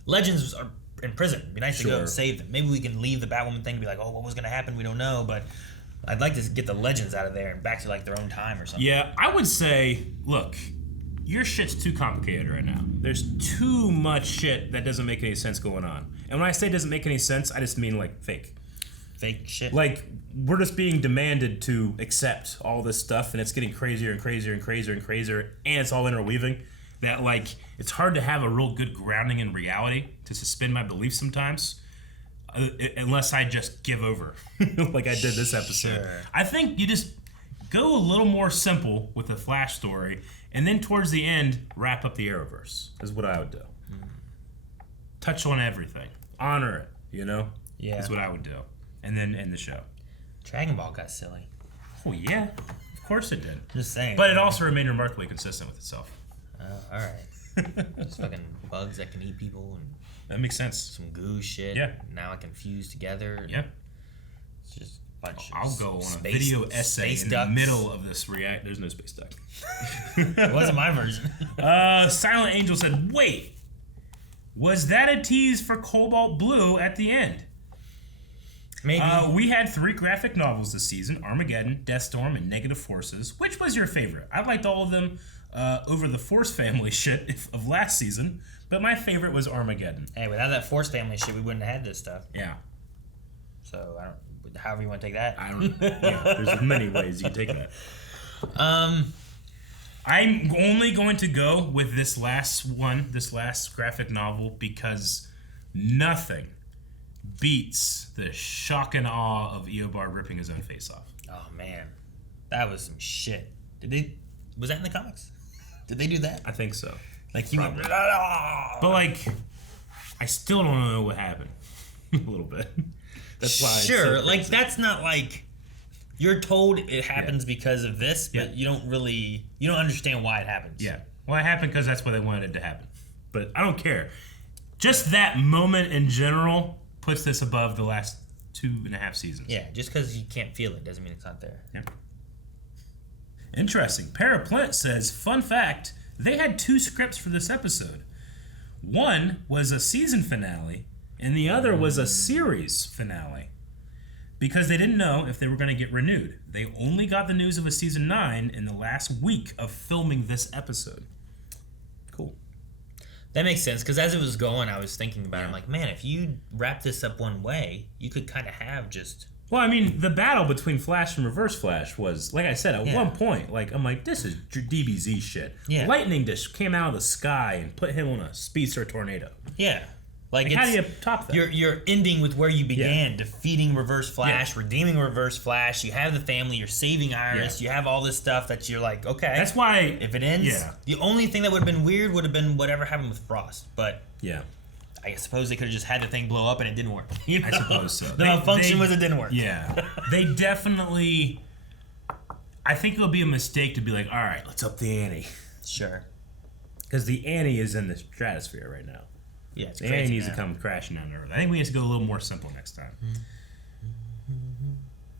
Legends are in prison. It'd be nice to go and save them. Maybe we can leave the Batwoman thing and be like, oh, what was going to happen? We don't know, but I'd like to get the Legends out of there and back to, like, their own time or something. Yeah, I would say, look... Your shit's too complicated right now. There's too much shit that doesn't make any sense going on. And when I say doesn't make any sense, I just mean, like, fake. Fake shit? Like, we're just being demanded to accept all this stuff, and it's getting crazier and crazier and crazier and crazier, and it's all interweaving, that, like, it's hard to have a real good grounding in reality to suspend my beliefs sometimes, unless I just give over, like I did this episode. Sure. I think you just go a little more simple with the Flash story, and then towards the end, wrap up the Arrowverse, is what I would do. Touch on everything. Honor it, you know? Yeah. Is what I would do. And then end the show. Dragon Ball got silly. Oh, yeah. Of course it did. Just saying. But it also remained remarkably consistent with itself. Oh, alright. Just fucking bugs that can eat people. And that makes sense. Some goo shit. Yeah. Now I can fuse together. Yeah. It's just... I'll go on a video essay in the middle of this react. There's no space duck. It wasn't my version. Silent Angel said, wait, was that a tease for Cobalt Blue at the end? Maybe. We had 3 graphic novels this season, Armageddon, Deathstorm, and Negative Forces. Which was your favorite? I liked all of them over the Force Family shit of last season, but my favorite was Armageddon. Hey, without that Force Family shit, we wouldn't have had this stuff. Yeah. So, however you want to take that. I don't know. Yeah, there's many ways you can take that. I'm only going to go with this last graphic novel, because nothing beats the shock and awe of Eobard ripping his own face off. Oh, man. That was some shit. Was that in the comics? Did they do that? I think so. Like, he went... But, like, I still don't know what happened. A little bit. That's why. Sure, like, that's not like... You're told it happens because of this, but you don't understand why it happens. Yeah. Well, it happened because that's why they wanted it to happen. But I don't care. Just that moment in general puts this above the last 2.5 seasons. Yeah, just because you can't feel it doesn't mean it's not there. Yeah. Interesting. Paraplint says, fun fact, They had 2 scripts for this episode. One was a season finale, and the other was a series finale. Because they didn't know if they were going to get renewed. They only got the news of a season 9 in the last week of filming this episode. Cool. That makes sense, because as it was going, I was thinking about it. I'm like, man, if you wrap this up one way, you could kind of have just... Well, I mean, the battle between Flash and Reverse Flash was, like I said, at one point, I'm like, this is DBZ shit. Yeah. Lightning just came out of the sky and put him on a speedster tornado. Yeah. Like how do you top that? You're ending with where you began, defeating Reverse Flash, redeeming Reverse Flash. You have the family. You're saving Iris. You have all this stuff that you're like, okay. That's why if it ends, the only thing that would have been weird would have been whatever happened with Frost. But I suppose they could have just had the thing blow up and it didn't work. You know? I suppose so. The malfunction was it didn't work. Yeah, they definitely. I think it would be a mistake to be like, all right, let's up the ante. Sure. Because the ante is in the stratosphere right now. Yeah, it's the crazy ante needs now. to come crashing down to earth. I think we need to go a little more simple next time.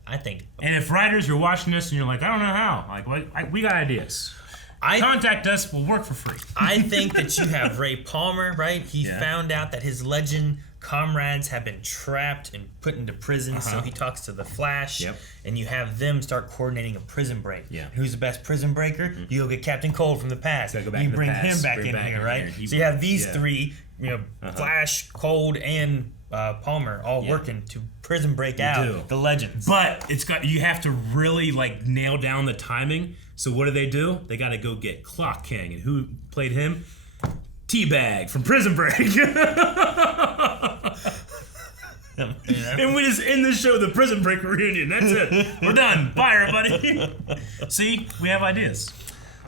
I think. And if writers are watching this and you're like, I don't know how, we got ideas. Contact us. We'll work for free. I think that you have Ray Palmer, right? He found out that his legend comrades have been trapped and put into prison, so he talks to the Flash, and you have them start coordinating a prison break. Yeah. Who's the best prison breaker? You go get Captain Cold from the past. Go back you to the bring past, him back bring in back here, in right? here. So you have these three, Flash, Cold, and Palmer all working to prison break out the legends. But you have to really nail down the timing. So what do? They got to go get Clock King, and who played him? Teabag from Prison Break. And we just end the show with the Prison Break reunion. That's it. We're done. Bye, everybody. See, we have ideas.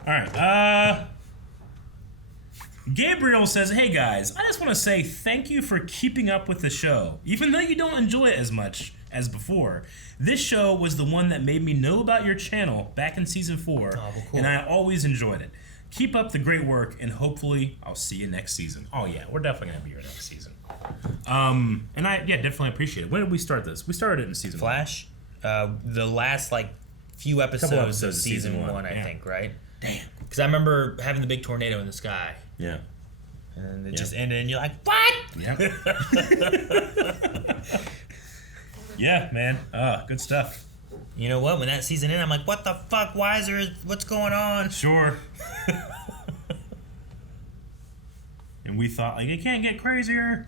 All right. Gabriel says, hey guys, I just want to say thank you for keeping up with the show. Even though you don't enjoy it as much as before, this show was the one that made me know about your channel back in season 4, and I always enjoyed it. Keep up the great work, and hopefully I'll see you next season. Oh yeah, we're definitely going to be here next season. And I definitely appreciate it. When did we start this? We started it in season Flash? The last few episodes of season 1, I think, right? Damn. Because I remember having the big tornado in the sky. Yeah. And it just ended, and you're like, what? Yep. Yeah, man. Good stuff. You know what? When that season ended, I'm like, what the fuck? What's going on? Sure. And we thought, it can't get crazier.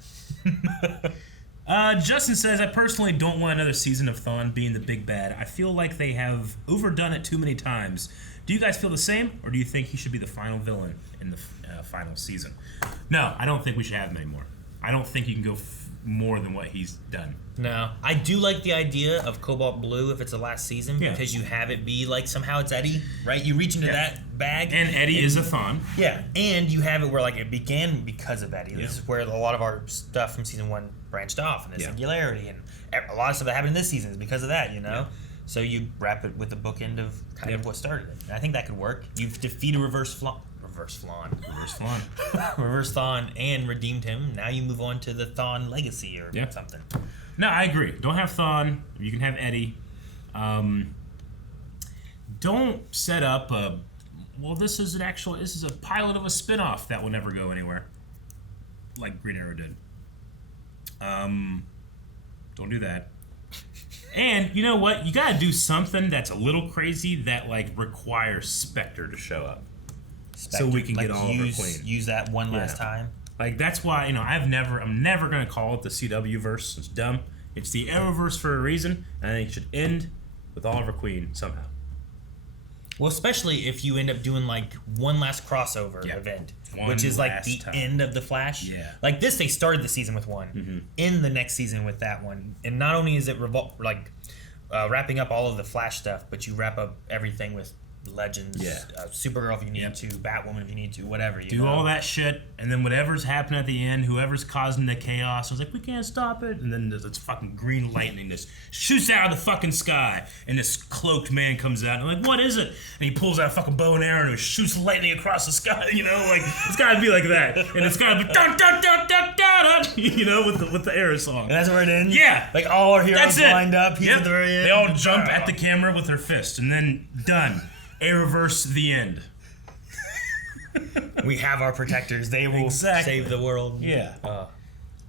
Justin says, I personally don't want another season of Thawne being the big bad. I feel like they have overdone it too many times. Do you guys feel the same, or do you think he should be the final villain in the final season? No, I don't think we should have him anymore. I don't think you can go more than what he's done. No. I do like the idea of Cobalt Blue if it's the last season, because you have it be somehow it's Eddie, right? You reach into that bag. And Eddie is a Thawne. Yeah, and you have it where it began because of Eddie. This is where a lot of our stuff from season 1 branched off, and the singularity, and a lot of stuff that happened in this season is because of that, you know? So you wrap it with the bookend of kind of what started it. And I think that could work. You've defeated Reverse Thawne, and redeemed him. Now you move on to the Thawne legacy or something. No, I agree. Don't have Thawne. You can have Eddie. Don't set up this is a pilot of a spinoff that will never go anywhere, like Green Arrow did. Don't do that. And you know what? You gotta do something that's a little crazy that requires Spectre to show up, so we can get Oliver Queen. Use that one last time. That's why I'm never gonna call it the CW verse. It's dumb. It's the Arrowverse for a reason, and I think it should end with Oliver Queen somehow. Well, especially if you end up doing one last crossover event, which is the end of the Flash. Yeah. Like this, they started the season with one, end the next season with that one, and not only is it wrapping up all of the Flash stuff, but you wrap up everything with Legends, Supergirl if you need to, Batwoman if you need to, whatever. You do all that shit, and then whatever's happening at the end, whoever's causing the chaos, I was like, we can't stop it. And then there's this fucking green lightning just shoots out of the fucking sky, and this cloaked man comes out, and I'm like, what is it? And he pulls out a fucking bow and arrow and shoots lightning across the sky. It's gotta be like that, and it's gotta be dun dun dun dun dun, with the arrow song. And that's where it ends. Yeah, all our heroes lined up. He's at the very end. They all jump at the camera with their fist, and then done. Arrowverse, the end. We have our protectors. They will save the world. Yeah.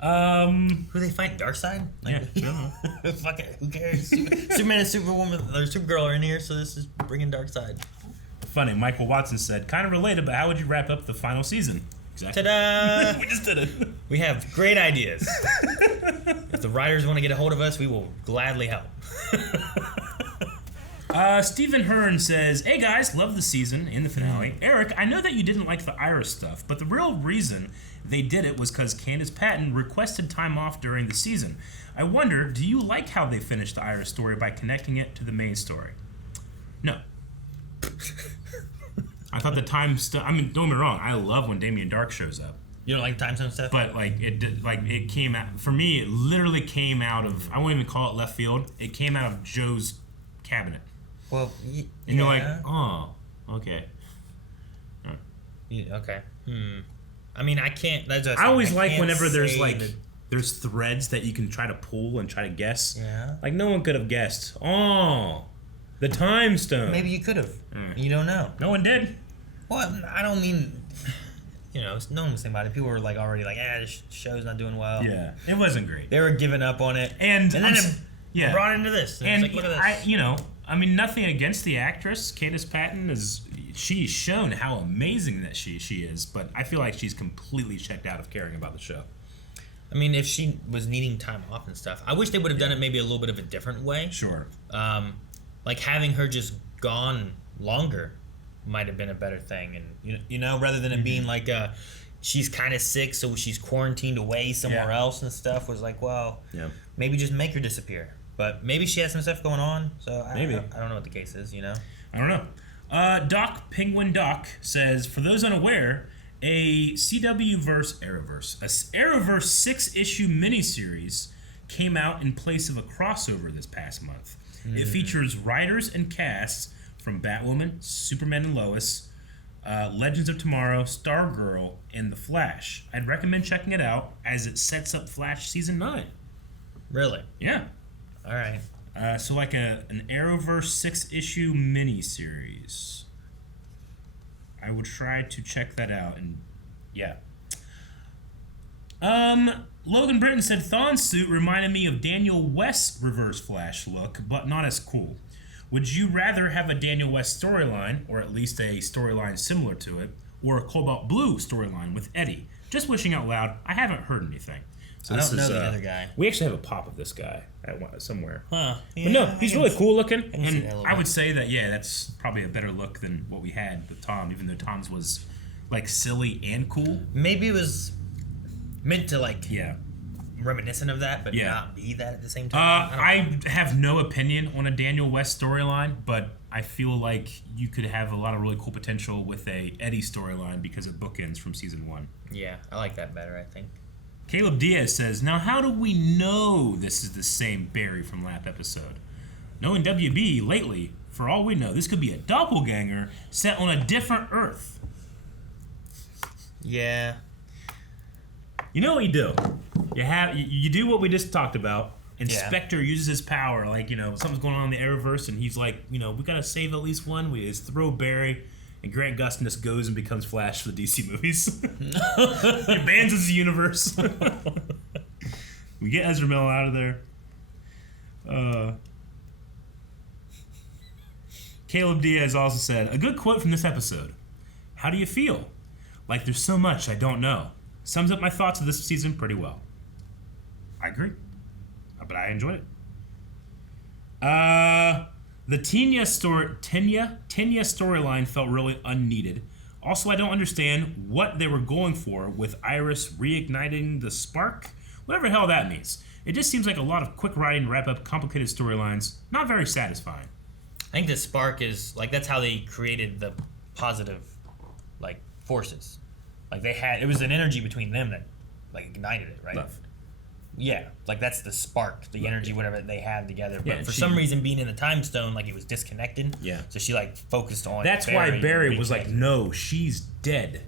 Who they fight? Darkseid? Like, Yeah. Fuck it. Who cares? Superman and Superwoman or Supergirl are in here, so this is bringing Darkseid. Funny, Michael Watson said, kind of related, but how would you wrap up the final season? Exactly. Ta-da! We just did it. We have great ideas. If the writers want to get a hold of us, we will gladly help. Stephen Hearn says, hey guys, love the season in the finale. Eric, I know that you didn't like the Iris stuff, but the real reason they did it was because Candace Patton requested time off during the season. I wonder, do you like how they finished the Iris story by connecting it to the main story? No. I thought the time stuff, I mean, don't get me wrong, I love when Damien Dark shows up. You don't like the time zone stuff? But it came out, for me, it literally came out of, I won't even call it left field, it came out of Joe's cabinet. Well, and you're like, oh, okay. Yeah, okay. I mean, I can't. I always like whenever there's there's threads that you can try to pull and try to guess. Yeah. Like no one could have guessed. Oh, the time stone. Maybe you could have. You don't know. No one did. Well, I don't mean. No one was thinking about it. People were like already like, this show's not doing well. Yeah, it wasn't great. They were giving up on it, and then it brought into this. And it's like, look at this. I mean, nothing against the actress. Candace Patton she's shown how amazing that she is, but I feel like she's completely checked out of caring about the show. I mean, if she was needing time off and stuff, I wish they would have done it maybe a little bit of a different way. Sure. Like having her just gone longer might have been a better thing, and rather than it being like she's kind of sick, so she's quarantined away somewhere else and stuff. Was like, well, maybe just make her disappear. But maybe she has some stuff going on, so I don't know what the case is, I don't know. Doc Penguin Doc says, for those unaware, a CW-verse Arrowverse 6-issue miniseries came out in place of a crossover this past month. It features writers and casts from Batwoman, Superman and Lois, Legends of Tomorrow, Stargirl, and The Flash. I'd recommend checking it out as it sets up Flash Season 9. Really? Yeah. All right. So like an Arrowverse 6-issue miniseries. I would try to check that out, and yeah. Logan Britton said Thawne's suit reminded me of Daniel West's Reverse Flash look, but not as cool. Would you rather have a Daniel West storyline, or at least a storyline similar to it, or a Cobalt Blue storyline with Eddie? Just wishing out loud, I haven't heard anything. So I don't know the other guy. We actually have a pop of this guy somewhere. Huh. Yeah, but no, he's really cool looking, and I would would say that that's probably a better look than what we had with Tom, even though Tom's was like silly and cool. Maybe it was meant to reminiscent of that, but not be that at the same time. I have no opinion on a Daniel West storyline, but I feel like you could have a lot of really cool potential with a Eddie storyline because it bookends from season 1. Yeah, I like that better, I think. Caleb Diaz says, now how do we know this is the same Barry from last episode? Knowing WB lately, for all we know, this could be a doppelganger set on a different Earth. Yeah. You know what you do? You do what we just talked about. Inspector uses his power, something's going on in the Arrowverse, and he's like, we gotta save at least one. We just throw Barry, and Grant Gustin just goes and becomes Flash for the DC movies. He abandons the universe. We get Ezra Miller out of there. Caleb Diaz also said, a good quote from this episode. How do you feel? Like there's so much I don't know. Sums up my thoughts of this season pretty well. I agree. But I enjoyed it. The Tenya storyline felt really unneeded. Also, I don't understand what they were going for with Iris reigniting the spark. Whatever the hell that means. It just seems like a lot of quick writing to wrap up complicated storylines. Not very satisfying. I think the spark is, that's how they created the positive, forces. It was an energy between them that, ignited it, right? Love. Yeah, that's the spark, the energy, whatever they had together. But for she- some reason, being in the time stone, it was disconnected. Yeah. So she focused on. That's why Barry was like, no, she's dead.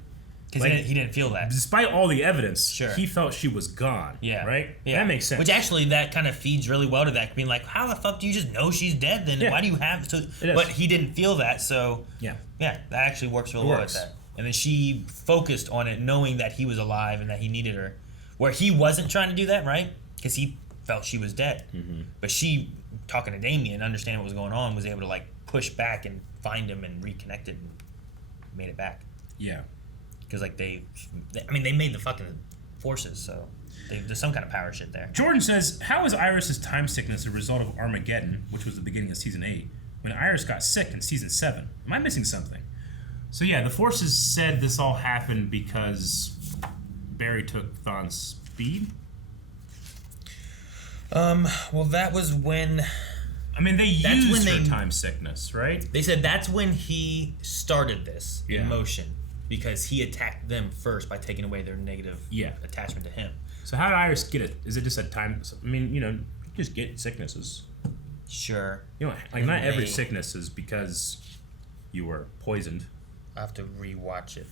Because he didn't feel that. Despite all the evidence, Sure. he felt she was gone. Yeah. Right? Yeah. That makes sense. Which actually, that kind of feeds really well to that, being like, how the fuck do you just know she's dead then? Yeah. Why do you have... It is. But he didn't feel that, so... Yeah. Yeah, that actually works really well with that. And then she focused on it, knowing that he was alive and that he needed her. Where he wasn't trying to do that, right? Because he felt she was dead. Mm-hmm. But she, talking to Damien, understanding what was going on, was able to like push back and find him and reconnect it and made it back. Yeah. Because like they made the fucking forces, so there's some kind of power shit there. Jordan says, how is Iris's time sickness a result of Armageddon, which was the beginning of season 8, when Iris got sick in season 7? Am I missing something? So yeah, the forces said this all happened because Barry took Thawne's speed. Well, that was when. I mean, they used her time sickness, right? They said that's when he started this in motion, because he attacked them first by taking away their negative attachment to him. So how did Iris get it? Is it just a time? I mean, you just get sicknesses. Sure. Like not every sickness is because you were poisoned. I have to rewatch it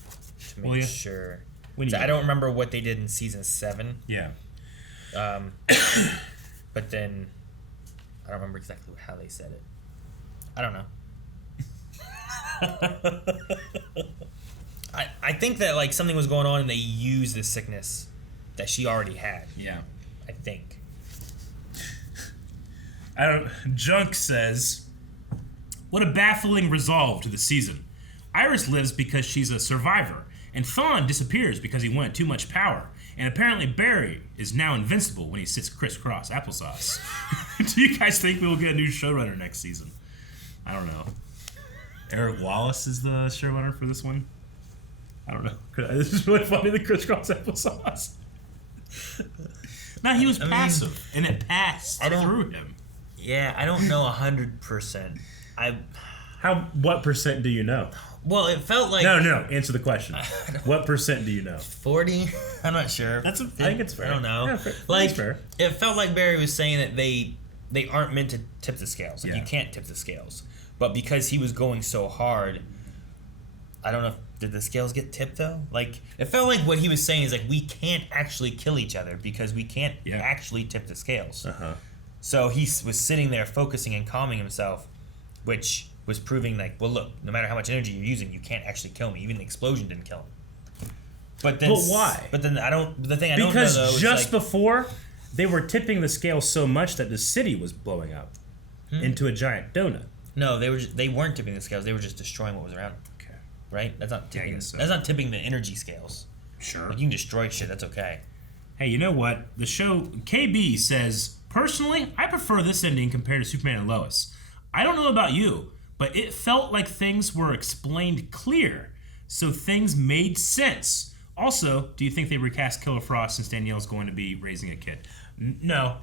to make sure. So I don't remember what they did in season 7. Yeah. But then I don't remember exactly how they said it. I don't know. I think that like something was going on and they used this sickness that she already had. Yeah. I think. Junk says, what a baffling resolve to the season. Iris lives because she's a survivor, and Thawne disappears because he wanted too much power. And apparently Barry is now invincible when he sits crisscross applesauce. Do you guys think we will get a new showrunner next season? I don't know. Eric Wallace is the showrunner for this one? I don't know. This is really funny, the crisscross applesauce. No, he was passive, and it passed through him. Yeah, I don't know 100%. What percent do you know? Well, it felt like... No, answer the question. What percent do you know? 40? I'm not sure. I think it's fair. I don't know. Yeah, fair. Like, fair. It felt like Barry was saying that they aren't meant to tip the scales. Like, Yeah. you can't tip the scales. But because he was going so hard, I don't know did the scales get tipped, though? Like, it felt like what he was saying is, like, we can't actually kill each other because we can't actually tip the scales. Uh-huh. So he was sitting there focusing and calming himself, which was proving like, well, look, no matter how much energy you're using, you can't actually kill me. Even the explosion didn't kill him. But why? But then the thing I don't know though is because just before they were tipping the scale so much that the city was blowing up into a giant donut. No, they weren't tipping the scales. They were just destroying what was around them. Okay. Right? That's not tipping. That's not tipping the energy scales. Sure. Like, you can destroy shit. That's okay. Hey, you know what? The show KB says, personally, I prefer this ending compared to Superman and Lois. I don't know about you, but it felt like things were explained clear, so things made sense. Also, do you think they recast Killer Frost since Danielle's going to be raising a kid? No.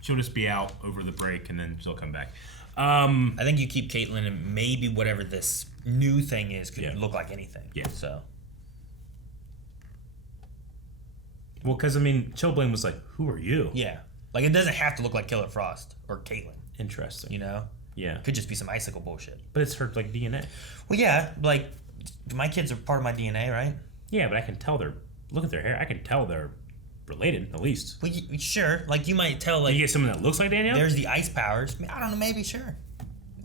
She'll just be out over the break and then she'll come back. I think you keep Caitlin and maybe whatever this new thing is could look like anything. Yeah. So. Well, because, I mean, Chillblame was like, who are you? Yeah. Like, it doesn't have to look like Killer Frost or Caitlin. Interesting. You know? Yeah. It could just be some icicle bullshit. But it's her, like, DNA. Well, yeah. Like, my kids are part of my DNA, right? Yeah, but I can tell look at their hair. I can tell they're related, at least. Well, sure. Like, you might tell, like... You get someone that looks like Danielle? There's the ice powers. I don't know, maybe, sure.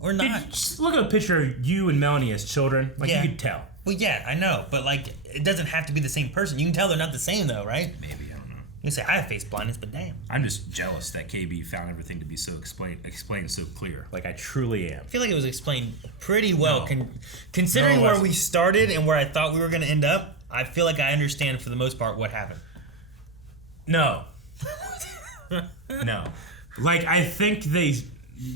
Or not. Just look at a picture of you and Melanie as children. Like, you could tell. Well, yeah, I know. But, like, it doesn't have to be the same person. You can tell they're not the same, though, right? Maybe, I don't know. You say, I have face blindness, but damn. I'm just jealous that KB found everything to be so explained so clear. Like, I truly am. I feel like it was explained pretty well. No. Considering where we started and where I thought we were going to end up, I feel like I understand, for the most part, what happened. No. No. Like, I think they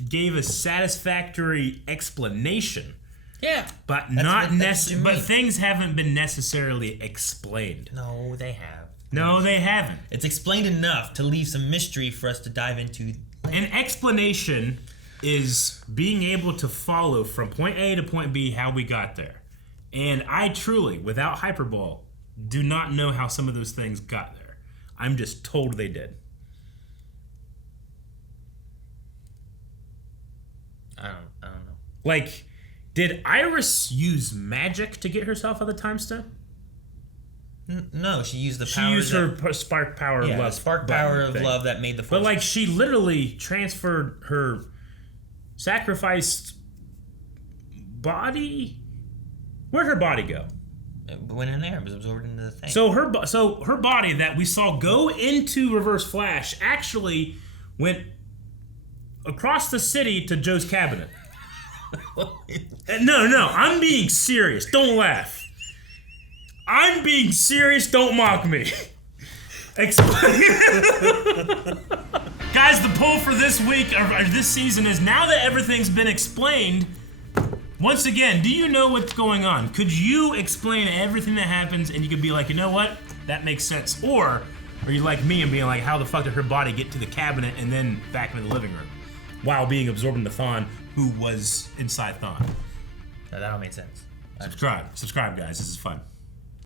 gave a satisfactory explanation. Yeah. But not necessarily. But things haven't been necessarily explained. No, they have. No, they haven't. It's explained enough to leave some mystery for us to dive into. An explanation is being able to follow from point A to point B how we got there. And I truly, without hyperbole, do not know how some of those things got there. I'm just told they did. I don't know. Like, did Iris use magic to get herself out of the time stone? No, she used the power. She used her spark power of love. The spark power of love that made the force. But, like, she literally transferred her sacrificed body. Where'd her body go? It went in there. It was absorbed into the thing. So her body that we saw go into Reverse Flash actually went across the city to Joe's cabinet. No, I'm being serious. Don't laugh. I'm being serious. Don't mock me. Explain. Guys, the poll for this week or this season is, now that everything's been explained, once again, do you know what's going on? Could you explain everything that happens and you could be like, you know what? That makes sense. Or are you like me and being like, how the fuck did her body get to the cabinet and then back into the living room while being absorbed into Thawne, who was inside Thawne? No, that all made sense. Subscribe, guys. This is fun.